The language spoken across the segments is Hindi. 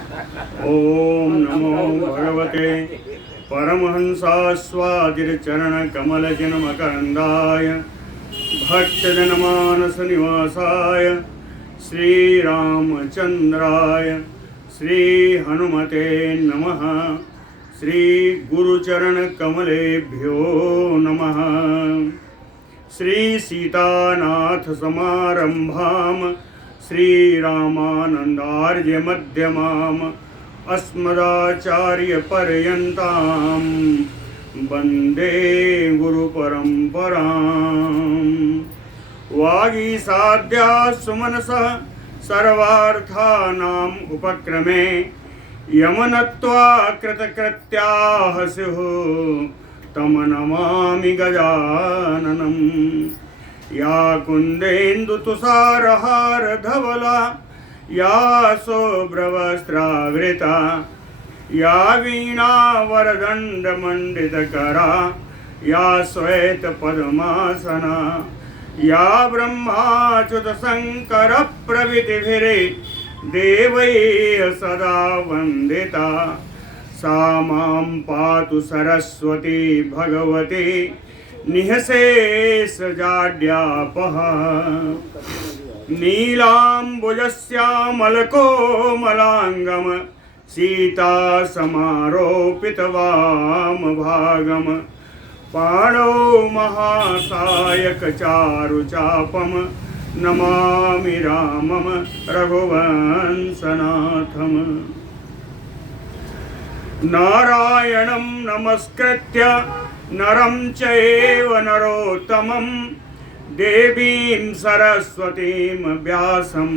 ओम नमो भगवते परमहंसास्वादिरचरणकमलजनमकरन्दाय भक्तजनमानसनिवासाय श्रीरामचन्द्राय श्रीहनुमते नमः। श्रीगुरुचरणकमलेभ्यो नमः। श्रीसीतानाथसमारम्भां श्रीरामानन्दार्यमध्यमाम् अस्मदाचार्यपर्यन्तां वन्दे गुरुपरम्पराम्। वागीसाद्या सुमनसः सर्वार्थानाम् उपक्रमे यमनत्वा कृतकृत्याः स्युः तं नमामि गजाननम्। या कुन्देन्दुतुषारहारधवला या शुभ्रवस्त्रावृता या वीणावरदण्डमण्डितकरा या श्वेतपद्मासना या ब्रह्माच्युतशङ्करप्रभृतिभिर्देवैः सदा वन्दिता सा मां पातु सरस्वती भगवती निःशेषजाड्यापः। नीलाम्बुजश्यामलकोमलाङ्गं सीतासमारोपितवामभागं पाणौ महासायकचारुचापं नमामि रामं रघुवंशनाथम्। नारायणं नमस्कृत्य नरं चैव नरोत्तमं देवीं सरस्वतीं व्यासं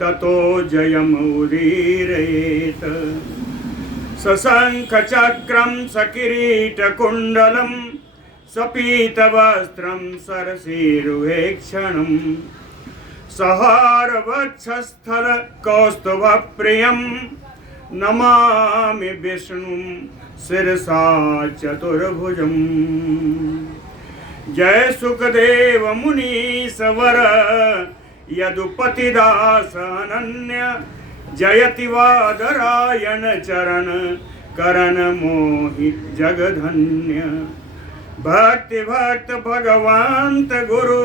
ततो जयमुदीरयेत्। सशङ्खचक्रं सकिरीटकुण्डलं सपीतवस्त्रं सरसीरुहेक्षणं सहारवक्षस्थलकौस्तुभप्रियं नमामि विष्णुं शिरसा चतुर्भुजम्। जय सुखदेव मुनीश्वर यदुपतिदास अनन्य जयति वादरायण चरण करण मोहि जगधन्य। भक्ति भक्त भगवंत गुरु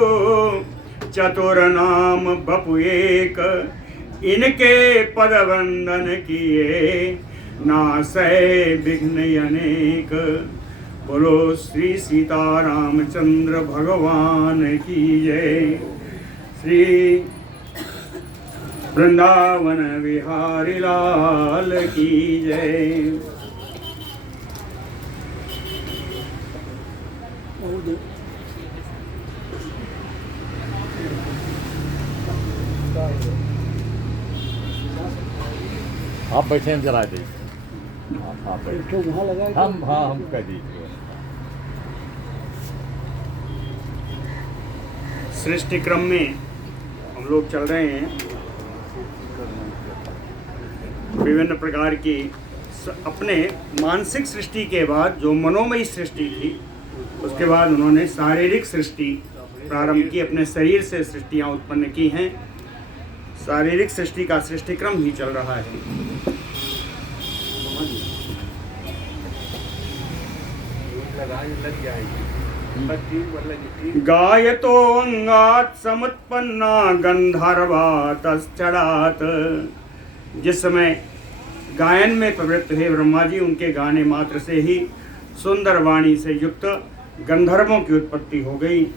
चतुर नाम बपु एक इनके पद वंदन किए नासै विघ्न अनेक। बोलो श्री सीतारामचंद्र भगवान की जय। श्री वृंदावन विहारी लाल की जय। आप बैठे हम जरा दीजिए। आप बैठे हम कर दीजिए। सृष्टि क्रम में हम लोग चल रहे हैं। विभिन्न प्रकार की अपने मानसिक सृष्टि के बाद जो मनोमयी सृष्टि थी, उसके बाद उन्होंने शारीरिक सृष्टि प्रारंभ की। अपने शरीर से सृष्टियाँ उत्पन्न की हैं। शारीरिक सृष्टि का सृष्टि क्रम ही चल रहा है। गायतो अंगात समुत्पन्ना गंधर्वातश्चरात्। जिस समय गायन में प्रवृत्त हुए ब्रह्मा जी, उनके गाने मात्र से ही सुंदर वाणी से युक्त गंधर्वों की उत्पत्ति हो गई।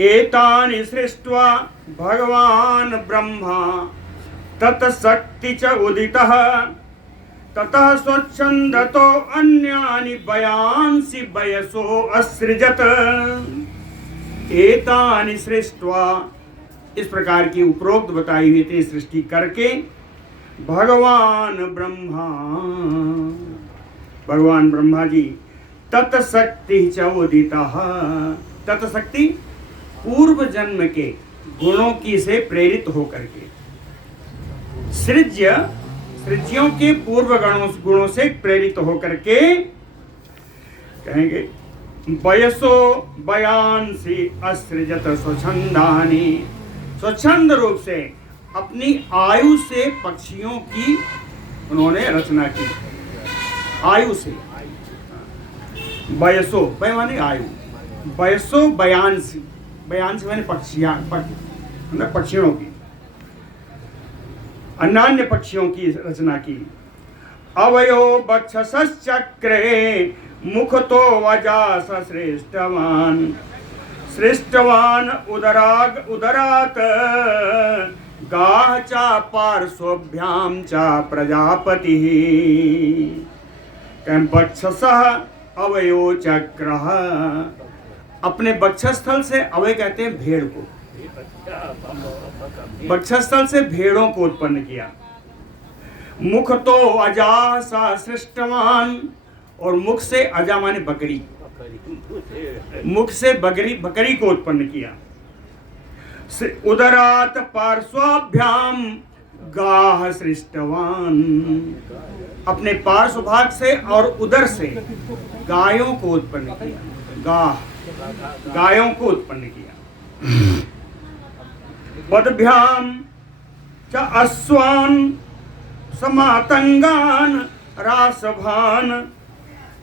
एतानि सृष्ट्वा भगवान ब्रह्मा तत्शक्ति च उदितः ततः स्वच्छंदतो अन्यानि बयांसि बयसो असृजत। एतानि सृष्ट्वा, इस प्रकार की उपरोक्त बताई हुई थी सृष्टि करके भगवान ब्रह्मा जी तत्शक्ति च उदितः। तत्शक्ति पूर्व जन्म के गुणों की से प्रेरित होकर के, सृज्यों के पूर्व गुणों से प्रेरित होकर के कहेंगे वयसो बयांसी असृजत स्वच्छंदानी। स्वच्छंद रूप से अपनी आयु से पक्षियों की उन्होंने रचना की। आयु से, वयसो, वय माने आयु, वयसो बयांसी, बयांसी माने पक्षियों की, अन्यान्य पक्षियों की रचना की। अवयो बक्षसश्चक्रे मुख तो वजास श्रेष्ठवान, श्रेष्ठवान उदरात गाह चा पार्श्वभ्याम चा प्रजापति। बक्षसः अवयो चक्रः, अपने बक्षस्थल से, अवय कहते हैं भेड़ को, बक्षस्थल से भेड़ों को उत्पन्न किया। मुख तो अजा सा सृष्टवान, और मुख से, अजा माने बकरी, मुख से बकरी को उत्पन्न किया। उदरात पार्श्वाभ्याम गाह सृष्टवान, अपने पार्श्व भाग से और उदर से गायों को उत्पन्न किया, गायों को उत्पन्न किया। पदभ्याम च अश्वान समातंगान रासभान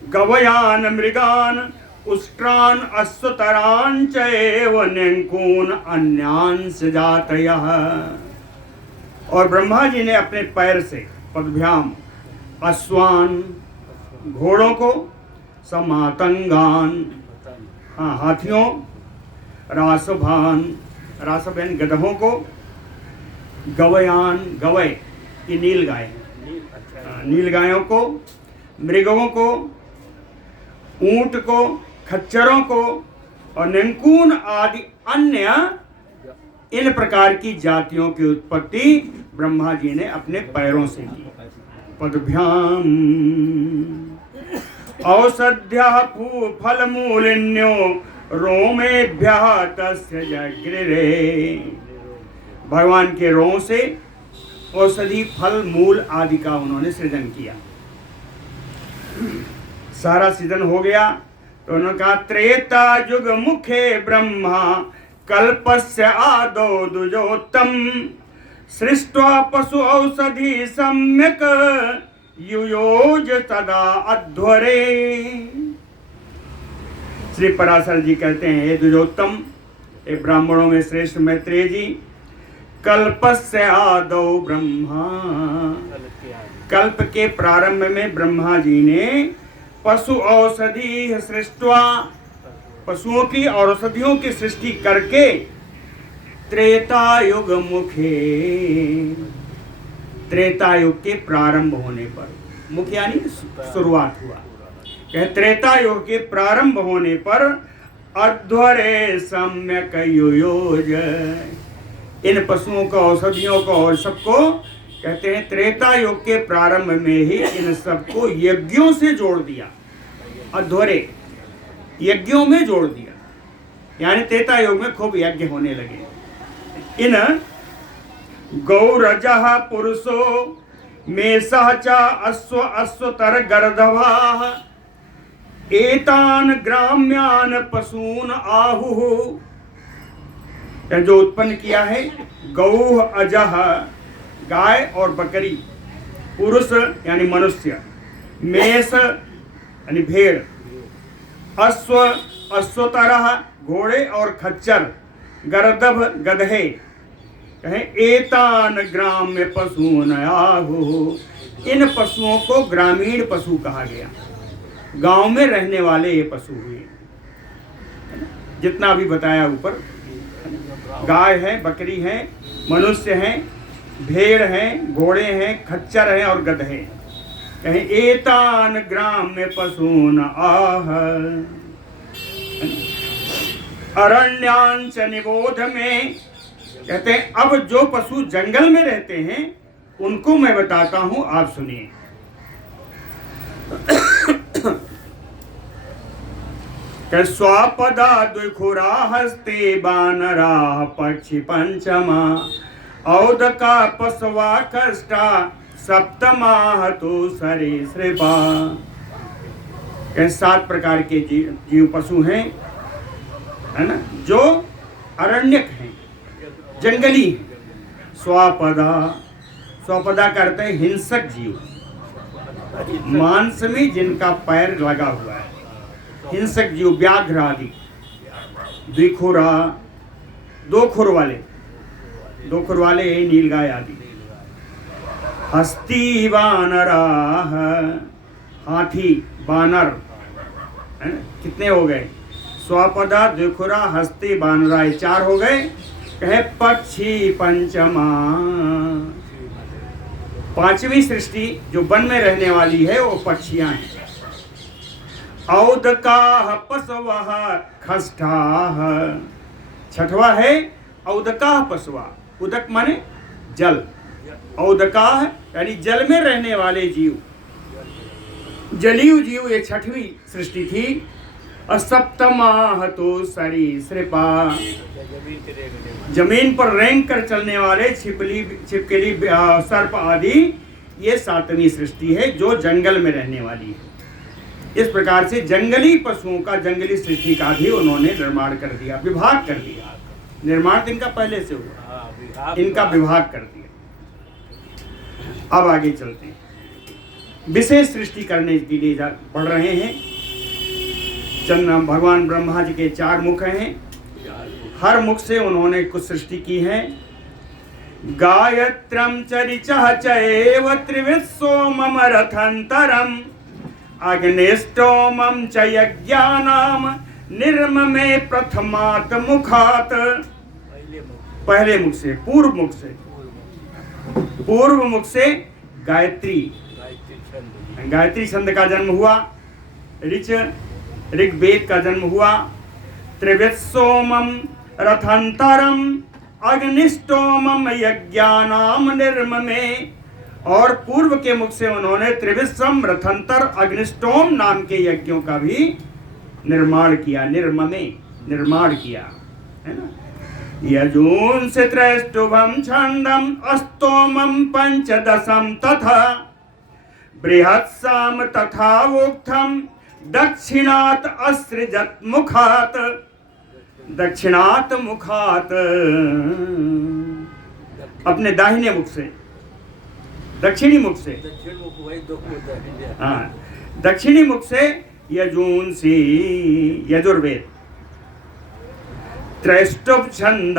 गवयान मृगान उष्ट्रान अश्वतरान चैव न्यंकून अन्यांश जातयः। और ब्रह्मा जी ने अपने पैर से, पदभ्याम, अश्वान घोड़ों को, समातंगान हाथियों, रासभान, रासभान गधों को, गवयान, गवय ये नील गाय, नील गायों को, मृगों को, ऊंट को, खच्चरों को और नंकून आदि अन्य इन प्रकार की जातियों की उत्पत्ति ब्रह्मा जी ने अपने पैरों से की। पदभ्याम औषध्यः फलमूलिन्यो रोमेभ्यः तस्य जगृरे, भगवान के रों से औषधि फल मूल आदि का उन्होंने सृजन किया। सारा सृजन हो गया तो उन्होंने कहा त्रेता युग मुखे ब्रह्मा कल्पस्य आदौ द्विजोत्तम सृष्ट्वा पशु औषधि सम्यक युयोज तदा अध्वरे। श्री पराशर जी कहते हैं, हे द्विजोत्तम, ये ब्राह्मणों में श्रेष्ठ मैत्रेय जी, कल्पस्य आदौ ब्रह्मा, कल्प के प्रारंभ में ब्रह्मा जी ने पशु औषधि सृष्टवा, पशुओं की और औषधियों की सृष्टि करके त्रेता युग मुखे, त्रेता युग के प्रारंभ होने पर, मुख यानी शुरुआत हुआ, कह त्रेता युग के प्रारंभ होने पर अध्वरे सम्यक युयोज, इन पशुओं को, औषधियों को और सबको कहते हैं त्रेता युग के प्रारंभ में ही इन सबको यज्ञों से जोड़ दिया। अध्वरे यज्ञों में जोड़ दिया, यानी त्रेता युग में खूब यज्ञ होने लगे। इन गौरजः पुरुषो मेषः च अश्वतर गर्दभः एतान ग्राम्यान पशून आहुः, जो उत्पन्न किया है गौ अजह, गाय और बकरी, पुरुष यानी मनुष्य, मेष यानी भेड़, अश्वतरह घोड़े और खच्चर, गर्दभ गधे, कहें एतान ग्राम्य पशून आहुः, इन पशुओं को ग्रामीण पशु कहा गया, गांव में रहने वाले ये पशु हुए। जितना भी बताया ऊपर, गाय है, बकरी है, मनुष्य है, भेड़ है, घोड़े हैं, खच्चर हैं और गधे। कहें एतान ग्राम्य पशून आह। अरण्यांच निबोध में कहते हैं अब जो पशु जंगल में रहते हैं उनको मैं बताता हूं, आप सुनिए। स्वापदा द्विखुरा हस्ते बानरा पक्षी पंचमा औदका पशवा कष्टा सप्तमा तो सरीसृपा। 7 प्रकार के जीव पशु हैं, है ना, जो अरण्यक हैं, जंगली हैं। स्वापदा, स्वापदा करते हैं हिंसक जीव, मांस में जिनका पैर लगा हुआ है, हिंसक जीव, व्याघ्र आदि। द्विखुरा, दो खुर वाले नीलगाय आदि। हस्ती वानराह, हाथी बानर, है ना? कितने हो गए? स्वापदा, द्विखुरा, हस्ती, बानराय, 4 हो गए। कहे पक्षी पंचमा, 5वीं सृष्टि जो वन में रहने वाली है वो पक्षियां हैं। औदकाह पशवः खष्ठाः, 6वां है औदकाह पशवा। उदक माने जल, औदकाह यानी जल में रहने वाले जीव, जलीय जीव, ये 6वीं सृष्टि थी। और सप्तमाह तो सरीसृपा, जमीन पर रेंग कर चलने वाले छिपकली, सर्प आदि, ये 7वीं सृष्टि है जो जंगल में रहने वाली है। इस प्रकार से जंगली पशुओं का, जंगली सृष्टि का भी उन्होंने निर्माण कर दिया, विभाग कर दिया। निर्माण इनका पहले से हुआ, इनका विभाग कर दिया। अब आगे चलते हैं, विशेष सृष्टि करने के लिए बढ़ रहे हैं। भगवान ब्रह्मा जी के 4 मुख हैं, हर मुख से उन्होंने कुछ सृष्टि की है। गायत्रम चरिचः चैव त्रिविश्वोमम रथंतरम अग्निष्टोमम च यज्ञानाम निर्ममे प्रथमात् मुखात्, पहले मुख से, पूर्व मुख से गायत्री छंद का जन्म हुआ, ऋग्वेद का जन्म हुआ। त्रिविश्वोमम रथंतरम अग्निष्टोमम यज्ञानाम निर्ममे, और पूर्व के मुख से उन्होंने त्रिविश्वम, रथंतर, अग्निष्टोम नाम के यज्ञों का भी निर्माण किया, निर्माण किया, है ना। यजूंस त्रैष्टुभम छंदम अस्तोमम पंचदशम तथा बृहत्साम तथा वोक्थम दक्षिणात असृजत मुखात, दक्षिणात मुखात, अपने दाहिने मुख से, दक्षिणी मुख से, हाँ, दक्षिणी मुख से यजूंसी, यजुर्वेद। त्रिष्टुप छंद,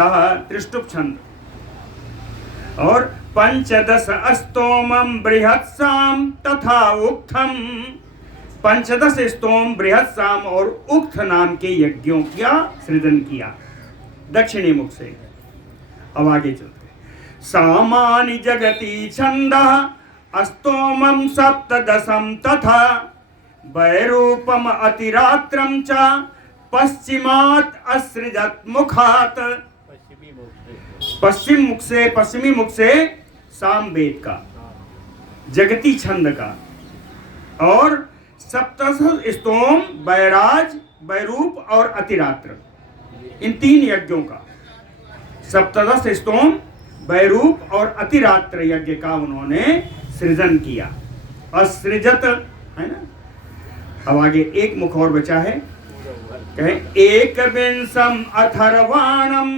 और पंचदश अस्तोमम बृहत्साम तथा उक्थम, 15 स्तोम, बृहत्साम और उक्त नाम के यज्ञों का सृजन किया दक्षिणी मुख से। अब आगे चलते, सामानि जगति छंदः अस्तोमम सप्तदशम तथा वैरूपम अतिरात्रम च पश्चिमात् असृजत मुखात्, पश्चिमी मुख से सामवेद का, जगती छंद का, और सप्तदश स्तोम, वैराज, वैरूप और अतिरात्र, इन 3 यज्ञों का, सप्तदश स्तोम, वैरूप और अतिरात्र यज्ञ का उन्होंने सृजन किया, असृजत, है ना। अब आगे एक मुख और बचा है, कहें एक विंशम अथर्वाणम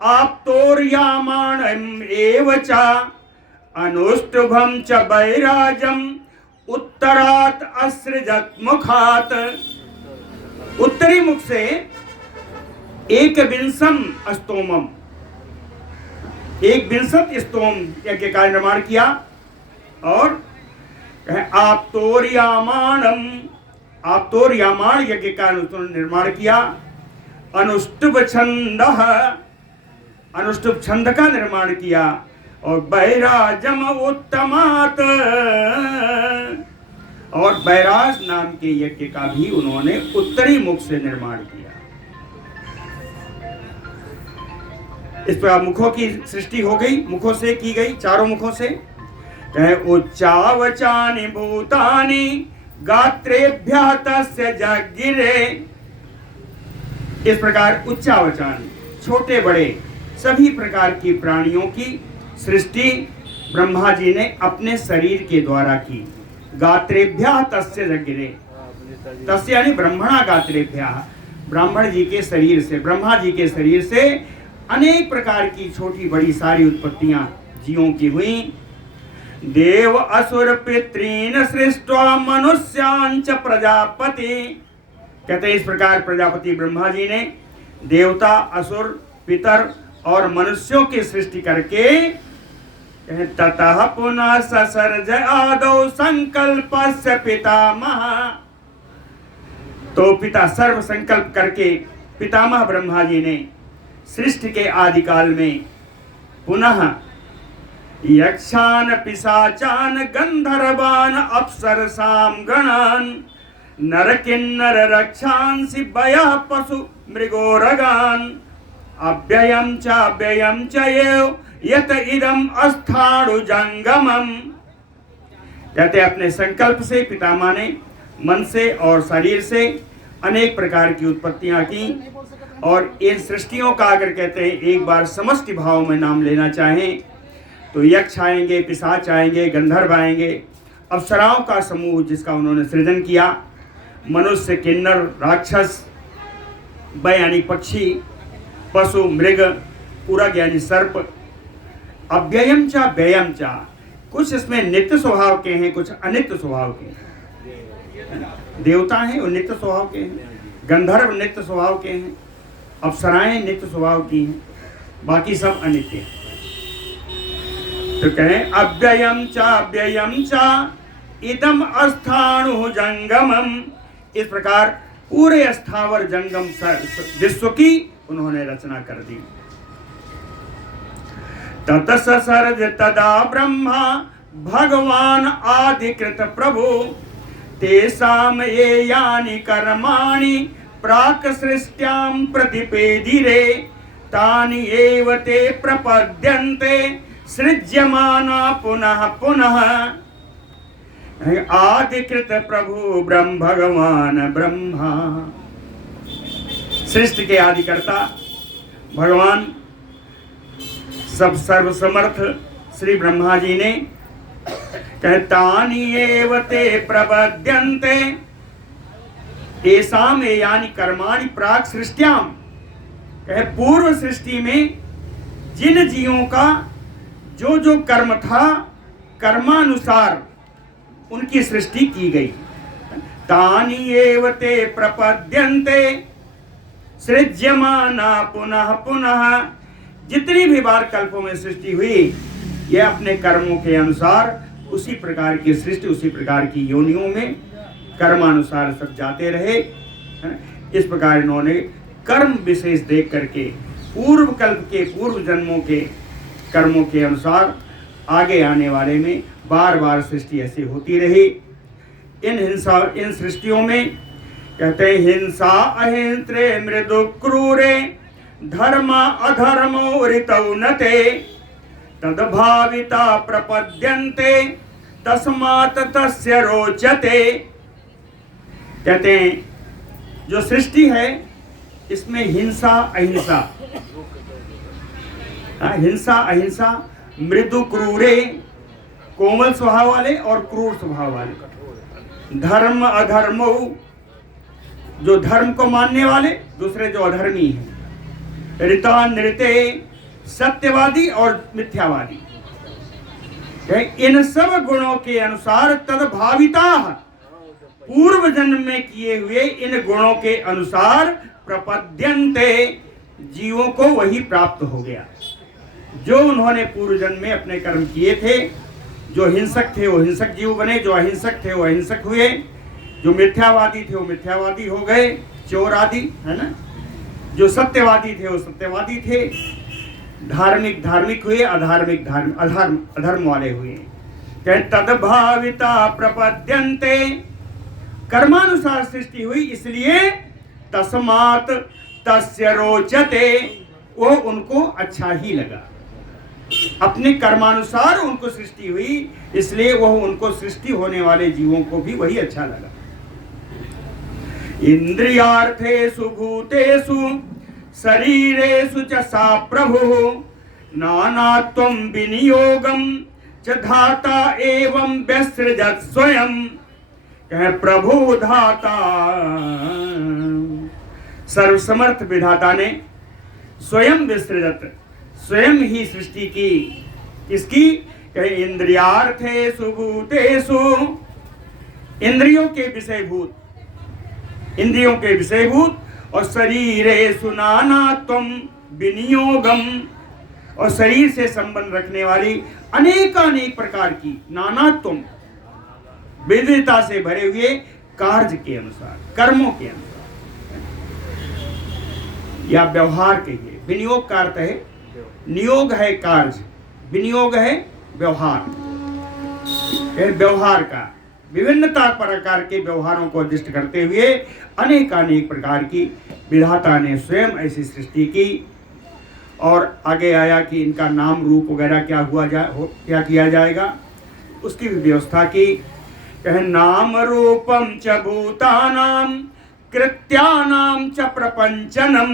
आप्तोर्यामाणम एवच अनुष्टुभम च वैराजम उत्तरात असृजत मुखात, उत्तरी मुख से एक विंशम स्तोमम, 1 स्तोम यज्ञ का निर्माण किया, और आप्तोर्यामाणम, आप्तोर्यामाण यज्ञ का निर्माण किया। अनुष्टुभ छंदः, अनुष्टुभ छंद का निर्माण किया, और वैराजम उत्तमात्, और वैराज नाम के यज्ञ का भी उन्होंने उत्तरी मुख से निर्माण किया। इस प्रकार मुखों की सृष्टि हो गई, मुखों से की गई, 4 मुखों से। उच्चावचानि भूतानि गात्रेभ्यः तस्य जगिरे, इस प्रकार उच्चावचान, छोटे बड़े सभी प्रकार की प्राणियों की सृष्टि ब्रह्मा जी ने अपने शरीर के द्वारा की। गात्रेभ्यः तस्य जगिरे, तस्य यानी ब्रह्मणा गात्रेभ्यः, ब्राह्मण जी के शरीर से, ब्रह्मा जी के शरीर से अनेक प्रकार की छोटी बड़ी सारी उत्पत्तियां जीवों की हुई। देव असुर पितॄन सृष्ट्वा मनुष्यांच प्रजापति। कहते हैं इस प्रकार प्रजापति ब्रह्मा जी ने देवता, असुर, पितर और मनुष्यों की सृष्टि करके ततः पुनः ससर्ज आदौ संकल्पस्य पितामह। तो पिता सर्व संकल्प करके पितामह ब्रह्मा जी ने सृष्टि के आदि काल में पुनः यक्षान पिशाचान गंधर्वान अप्सरसाम गणान नर किन्नर रक्षांसि बयः पशु मृगोरगान अव्ययम च एव यत इदम अस्थाणु जंगमम। कहते अपने संकल्प से पितामह ने मन से और शरीर से अनेक प्रकार की उत्पत्तियां की। और इन सृष्टियों का अगर कहते हैं एक बार समष्टि भाव में नाम लेना चाहें तो यक्ष आएंगे, पिशाच आएंगे, गंधर्व आएंगे, अप्सराओं का समूह जिसका उन्होंने सृजन किया, मनुष्य, किन्नर, राक्षस, बै यानी पक्षी, पशु, मृग, उरग यानी सर्प, अव्ययम चा व्ययम चा, कुछ इसमें नित्य स्वभाव के हैं, कुछ अनित्य स्वभाव के हैं। देवता हैं वो नित्य स्वभाव के हैं, गंधर्व नित्य स्वभाव के हैं, अप्सराएं नित्य स्वभाव की हैं, बाकी सब अनित्य हैं। तो कहें अव्ययम चा इदम अस्थाणु जंगमम। इस प्रकार पूरे स्थावर जंगम विश्व की उन्होंने रचना कर दी। तत ससर्ज तदा ब्रह्मा भगवान आदिकृत प्रभु तेषाम ये यानि कर्माणि प्राक सृष्ट्यां प्रतिपेदिरे तानि एव ते प्रपद्यन्ते सृज्यमाना पुनः पुनः। आदिकृत प्रभु ब्रह्म भगवान ब्रह्मा, सृष्टि के आदिकर्ता भगवान सब सर्वसमर्थ श्री ब्रह्मा जी ने कहतानि एव ते प्रपद्यन्ते एसाम यानी कर्माणि प्राक सृष्ट्याम। कहे पूर्व सृष्टि में जिन जीवों का जो जो कर्म था कर्मानुसार उनकी सृष्टि की गई। तानि एव ते प्रपद्यन्ते सृज्यमाना पुनः पुनः। जितनी भी बार कल्पों में सृष्टि हुई यह अपने कर्मों के अनुसार उसी प्रकार की सृष्टि, उसी प्रकार की योनियों में कर्मानुसार सब जाते रहे। इस प्रकार इन्होंने कर्म विशेष देख करके पूर्व कल्प के, पूर्व जन्मों के कर्मों के अनुसार आगे आने वाले में बार बार सृष्टि ऐसी होती रही। इन सृष्टियों में कहते हैं हिंसा अहिंत्रे मृदु क्रूरे धर्म अधर्मो ऋतौ नते तद्भाविता प्रपद्यन्ते तस्मात् तस्य रोचते। कहते हैं जो सृष्टि है इसमें हिंसा अहिंसा, हिंसा अहिंसा, मृदु क्रूरे कोमल स्वभाव वाले और क्रूर स्वभाव वाले, धर्म अधर्मो जो धर्म को मानने वाले, दूसरे जो अधर्मी हैं, ऋता नृते सत्यवादी और मिथ्यावादी। इन सब गुणों के अनुसार तद्भाविता पूर्व जन्म में किए हुए इन गुणों के अनुसार प्रपद्यन्ते जीवों को वही प्राप्त हो गया जो उन्होंने पूर्व जन्म में अपने कर्म किए थे। जो हिंसक थे वो हिंसक जीव बने, जो अहिंसक थे वो अहिंसक हुए, जो मिथ्यावादी थे वो मिथ्यावादी हो गए, चोर आदि, है ना। जो सत्यवादी थे वो सत्यवादी थे, धार्मिक धार्मिक हुए, अधार्मिक अधर्म वाले हुए। तद्भाविता प्रपद्यन्ते कर्मानुसार सृष्टि हुई इसलिए तस्मात् तस्य रोचते वो उनको अच्छा ही लगा। अपने कर्मानुसार उनको सृष्टि हुई इसलिए वह उनको सृष्टि होने वाले जीवों को भी वही अच्छा लगा। इंद्रियार्थेषु भूतेषु शरीरेषु च सा प्रभुः नानात्वं विनियोगं च धाता एवं व्यसृजत् स्वयं। कहे प्रभु धाता सर्वसमर्थ विधाता ने स्वयं विसृजत, स्वयं ही सृष्टि की। किसकी? इंद्रियार्थेषु भूतेषु, इंद्रियों के विषयभूत, इंद्रियों के विषयभूत, और शरीरेषु नानात्वं विनियोगम, और शरीर से संबंध रखने वाली अनेकानेक प्रकार की नानात्वम, विविधता से भरे हुए कार्य के अनुसार, कर्मों के अनुसार, या व्यवहार कहिए। विनियोग का अर्थ है, नियोग है कार्य, विनियोग है व्यवहार। व्यवहार का विभिन्नता प्रकार के व्यवहारों को दृष्टि करते हुए अनेकानेक प्रकार की विधाता ने स्वयं ऐसी सृष्टि की। और आगे आया कि इनका नाम रूप वगैरह क्या क्या किया जाएगा, उसकी भी व्यवस्था की। नाम रूपम च भूतानां कृत्यानां च प्रपंचनम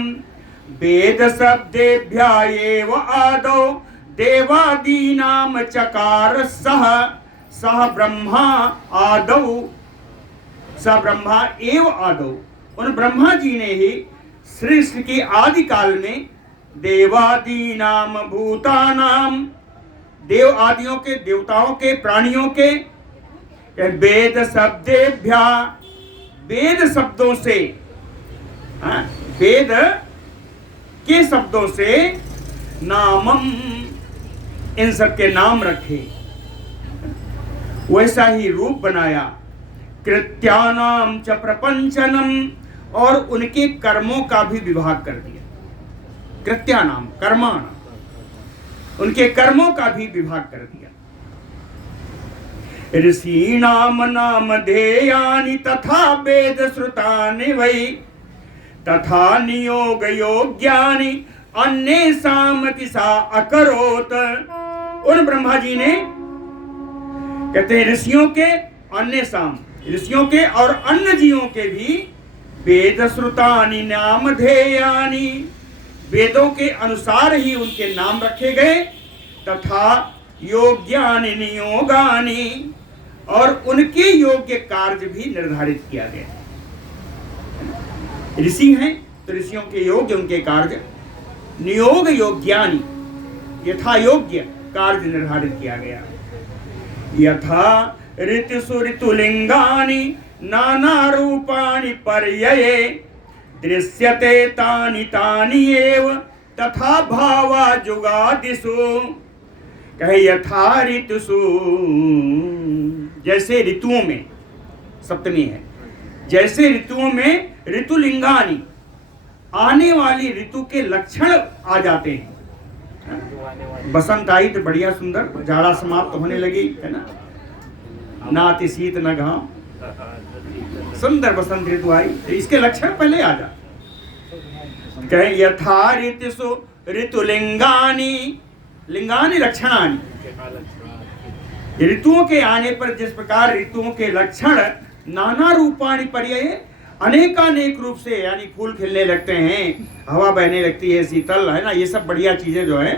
वेद शब्देभ्य एव आदौ देवादीनां चकार सह ब्रह्मा आदौ, स ब्रह्मा एव आदौ, उन ब्रह्मा जी ने ही सृष्टि के आदि काल में देवादीनां भूतानां, देव आदियों के, देवताओं के, प्राणियों के, वेद शब्देभ्या, वेद शब्दों से, वेद के शब्दों से, नामम, इन सब के नाम रखे, वैसा ही रूप बनाया। कृत्यानाम च प्रपंचनम, और उनके कर्मों का भी विभाग कर दिया। कृत्यानाम कर्माणाम, उनके कर्मों का भी विभाग कर दिया। ऋषीणाम नामधेयानि तथा वेद श्रुतानि वै तथा नियोग योग्यानि अन्येषाम दिशा अकरोत। उन ब्रह्मा जी ने, कहते हैं ऋषियों के, अन्येषाम, ऋषियों के और अन्य जीवों के भी, वेद श्रुतानि नामधेयानि, वेदों के अनुसार ही उनके नाम रखे गए, तथा योग्यानि नियोगानि, और उनके योग्य कार्य भी निर्धारित किया गया। ऋषि हैं तो ऋषियों के योग्य उनके कार्य, नियोग योग्यानि, यथा योग्य कार्य निर्धारित किया गया। यथा ऋतुषु ऋतुलिंगानि नाना रूपाणि पर्यये दृश्यते तानि तानि एव तथा भावा जुगादिषु। कहे यथा ऋतुषु, जैसे ऋतुओं में, सप्तमी है, जैसे ऋतुओं में ऋतुलिंगानि, आने वाली ऋतु के लक्षण आ जाते हैं। बसंत आई तो बढ़िया सुंदर, जाड़ा समाप्त होने लगी, है ना, ना अति शीत न घाम, सुंदर बसंत ऋतु आई, तो इसके लक्षण पहले आ जाते। कहे यथा ऋतुषु ऋतुलिंगानि, लिंगानि लक्षणानि, ऋतुओं के आने पर जिस प्रकार ऋतुओं के लक्षण नाना रूपाणि पर्यये, अनेकानेक रूप से, यानी फूल खिलने लगते हैं, हवा बहने लगती है, शीतल, है ना, ये सब बढ़िया चीजें जो है,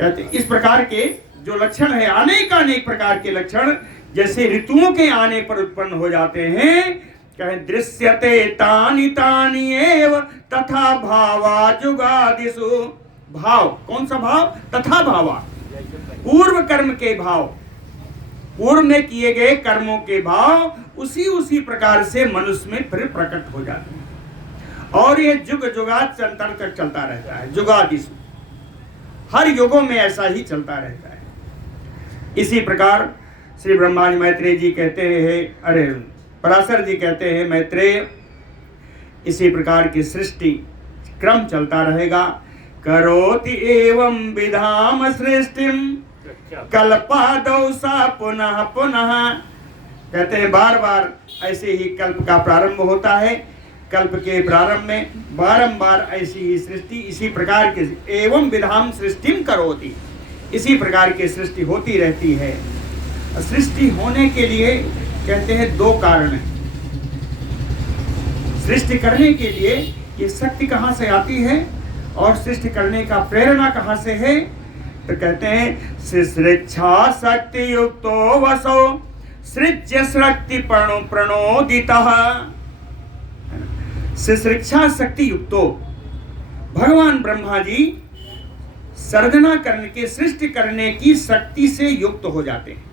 कहते इस प्रकार के जो लक्षण है, अनेकानेक प्रकार के लक्षण जैसे ऋतुओं के आने पर उत्पन्न हो जाते हैं। कहे दृश्यते तानि तानि एव तथा भावा जुगादिषु। भाव, कौन सा भाव? तथा भावा, पूर्व कर्म के भाव, पूर्व में किए गए कर्मों के भाव उसी प्रकार से मनुष्य में फिर प्रकट हो जाते हैं। और ये जुग जुगात अंतर तक चलता रहता है। जुगादिषु, हर युगों में ऐसा ही चलता रहता है। इसी प्रकार श्री ब्रह्मा जी मैत्रेय जी कहते हैं, अरे पराशर जी कहते हैं, मैत्रेय, इसी प्रकार की सृष्टि क्रम चलता रहेगा। करोति एवं विधाम सृष्टिम कल्पादौ सा पुनः पुनः। कहते हैं बार बार ऐसे ही कल्प का प्रारंभ होता है, कल्प के प्रारंभ में बारंबार ऐसी ही सृष्टि, इसी प्रकार की एवं विधाम सृष्टिम करोति, इसी प्रकार की सृष्टि होती रहती है। सृष्टि होने के लिए कहते हैं दो कारण हैं। सृष्टि करने के लिए ये शक्ति कहाँ से आती है और सृष्टि करने का प्रेरणा कहाँ से है? तो कहते हैं सृच्छा शक्ति युक्तो वसो सृज्य शक्ति प्रणोदितः। सृच्छा शक्ति युक्तो, भगवान ब्रह्मा जी सर्जना करने के, सृष्टि करने की शक्ति से युक्त हो जाते हैं।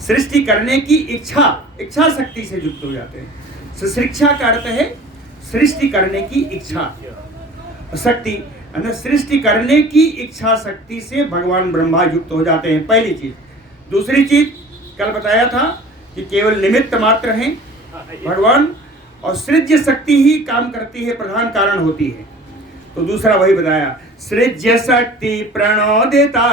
सृष्टि करने की इच्छा शक्ति से युक्त हो जाते हैं। सृष्टा का अर्थ है सृष्टि करने की इच्छा शक्ति, सृष्टि करने की इच्छा शक्ति से भगवान ब्रह्मा युक्त हो जाते हैं, पहली चीज। दूसरी चीज कल बताया था कि केवल निमित्त मात्र हैं भगवान, और सृज्य शक्ति ही काम करती है, प्रधान कारण होती है। तो दूसरा वही बताया, सृज्य शक्ति प्रणोदिता,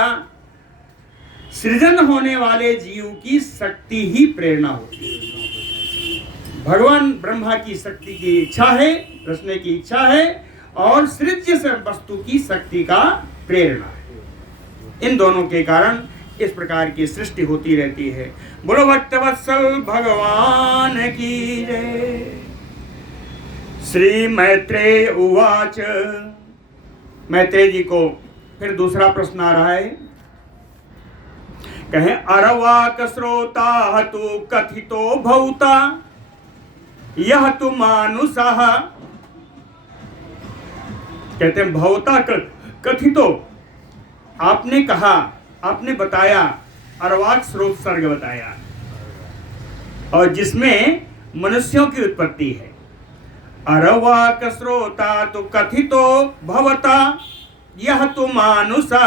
सृजन होने वाले जीव की शक्ति ही प्रेरणा होती है। भगवान ब्रह्मा की शक्ति की इच्छा है, रचने की इच्छा है, और सृज्य से वस्तु की शक्ति का प्रेरणा है। इन दोनों के कारण इस प्रकार की सृष्टि होती रहती है। बोलो भक्तवत्सल भगवान की जय। श्री मैत्रेय उवाच। मैत्रेय जी को फिर दूसरा प्रश्न आ रहा है। कहें अरवाक श्रोता हतु कथितो भौता यह तु मानुषः। कहते हैं भौता कथितो, आपने कहा, आपने बताया, अरवाक स्रोत सर्ग बताया, और जिसमें मनुष्यों की उत्पत्ति है। अरवाक श्रोता तो कथितो भवता यह तो मानुषा,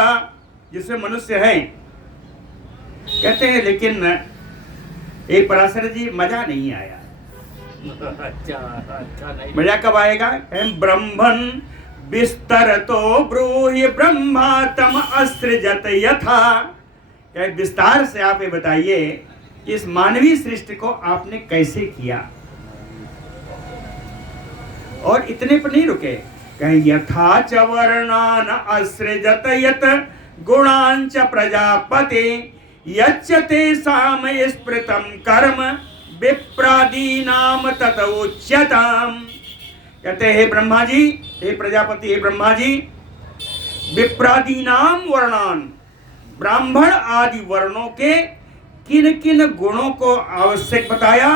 जिसमें मनुष्य है। कहते हैं लेकिन एक पराशर जी मजा नहीं आया। अच्छा नहीं। मजा कब आएगा? ब्रह्मन विस्तर तो ब्रूहि ब्रह्मा तम असृजत यथा। विस्तार से आप ये बताइए कि इस मानवीय सृष्टि को आपने कैसे किया। और इतने पर नहीं रुके, कहीं यथा च वर्णान असृजत यत गुणान च प्रजापते यच्चते साम स्मृतम कर्म विप्रादीनाम तत उच्यताम। कहते हैं हे ब्रह्मा जी, हे प्रजापति, हे ब्रह्मा जी, विप्रादीनाम वर्णान, ब्राह्मण आदि वर्णों के किन किन गुणों को आवश्यक बताया,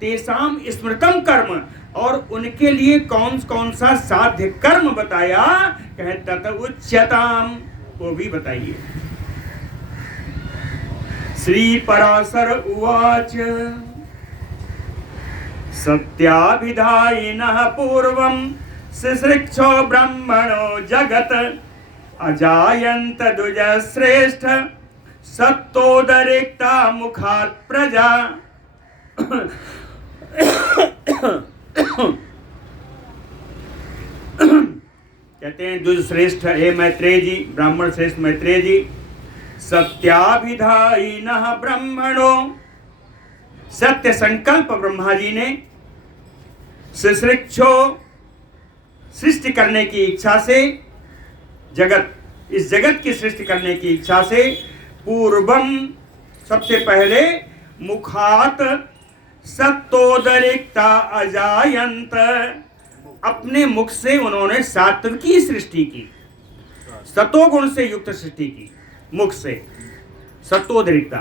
तेसाम स्मृतम कर्म, और उनके लिए कौन कौन सा साध्य कर्म बताया। कहे तत उच्यताम, वो भी बताइए। श्री पराशर उवाच। सत्याभिधायिनः पूर्वं सिसृक्षो ब्रह्मणो जगत अजायन्त द्विज श्रेष्ठ सत्तोदरिक्ता मुखात् प्रजा। कहते हैं द्विज श्रेष्ठ हे मैत्रेय जी, ब्राह्मण श्रेष्ठ मैत्रेय जी, सत्याभिधायिनः ब्रह्मणो, सत्य संकल्प ब्रह्मा जी ने, सिसृक्षो, सृष्टि करने की इच्छा से, जगत, इस जगत की सृष्टि करने की इच्छा से, पूर्वम, सबसे पहले, मुखात सत्तोदरिक्ता अजायंत, अपने मुख से उन्होंने सात्विकी सृष्टि की, सतोगुण से युक्त सृष्टि की, मुख से सत्तोदरिक्ता,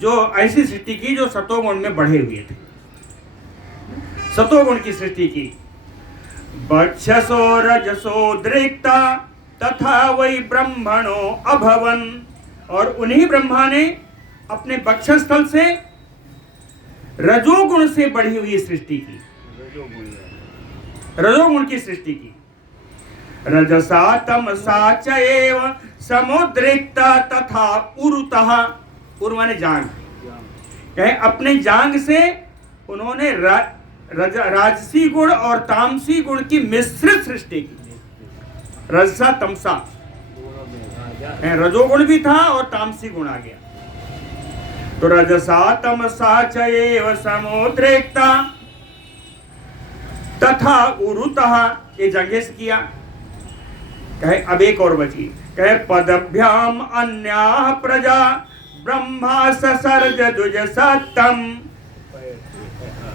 जो ऐसी सृष्टि की जो सतोगुण में बढ़े हुए थे, सतोगुण की सृष्टि की। बक्षसो रजसो दृक्ता तथा वही ब्रह्मणो अभवन, और उन्हीं ब्रह्मा ने अपने बक्षस्थल से रजोगुण से बढ़ी हुई सृष्टि की, रजोगुण की सृष्टि की। रजसा तमसा चैव समुद्रिक्ता तथा उरुतः, उर माने जांग, कहे अपने जांग से उन्होंने राजसी गुण और तामसी गुण की मिश्रित सृष्टि की। रजसा तमसा, रजोगुण भी था और तामसी गुण आ गया। तो रजसा तमसा चैव समुद्रिक्ता तथा उरुतः, ये जगह से किया। कहे अब एक और बची, कहे पदभ्याम अन्याः प्रजा ब्रह्मा ससर्ज द्विज सत्तम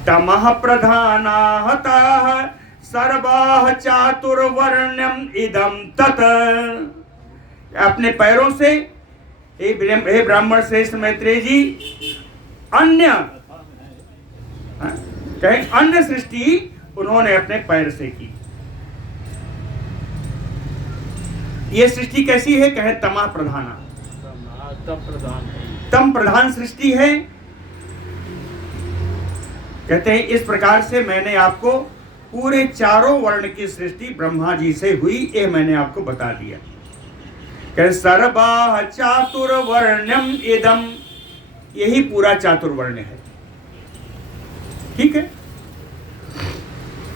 तमः प्रधानाः ताः सर्वाः चातुर्वर्ण्यम इदम तत्। अपने पैरों से हे ब्राह्मण श्रेष्ठ मैत्रेय जी, अन्य, कहे अन्य सृष्टि उन्होंने अपने पैर से की। ये सृष्टि कैसी है? कहे तमा प्रधाना, तम प्रधान सृष्टि है। कहते हैं इस प्रकार से मैंने आपको पूरे चारों वर्ण की सृष्टि ब्रह्मा जी से हुई, ये मैंने आपको बता दिया। कहे सर्वाः चातुर्वर्ण्यम इदम, यही पूरा चातुर्वर्ण है। ठीक है,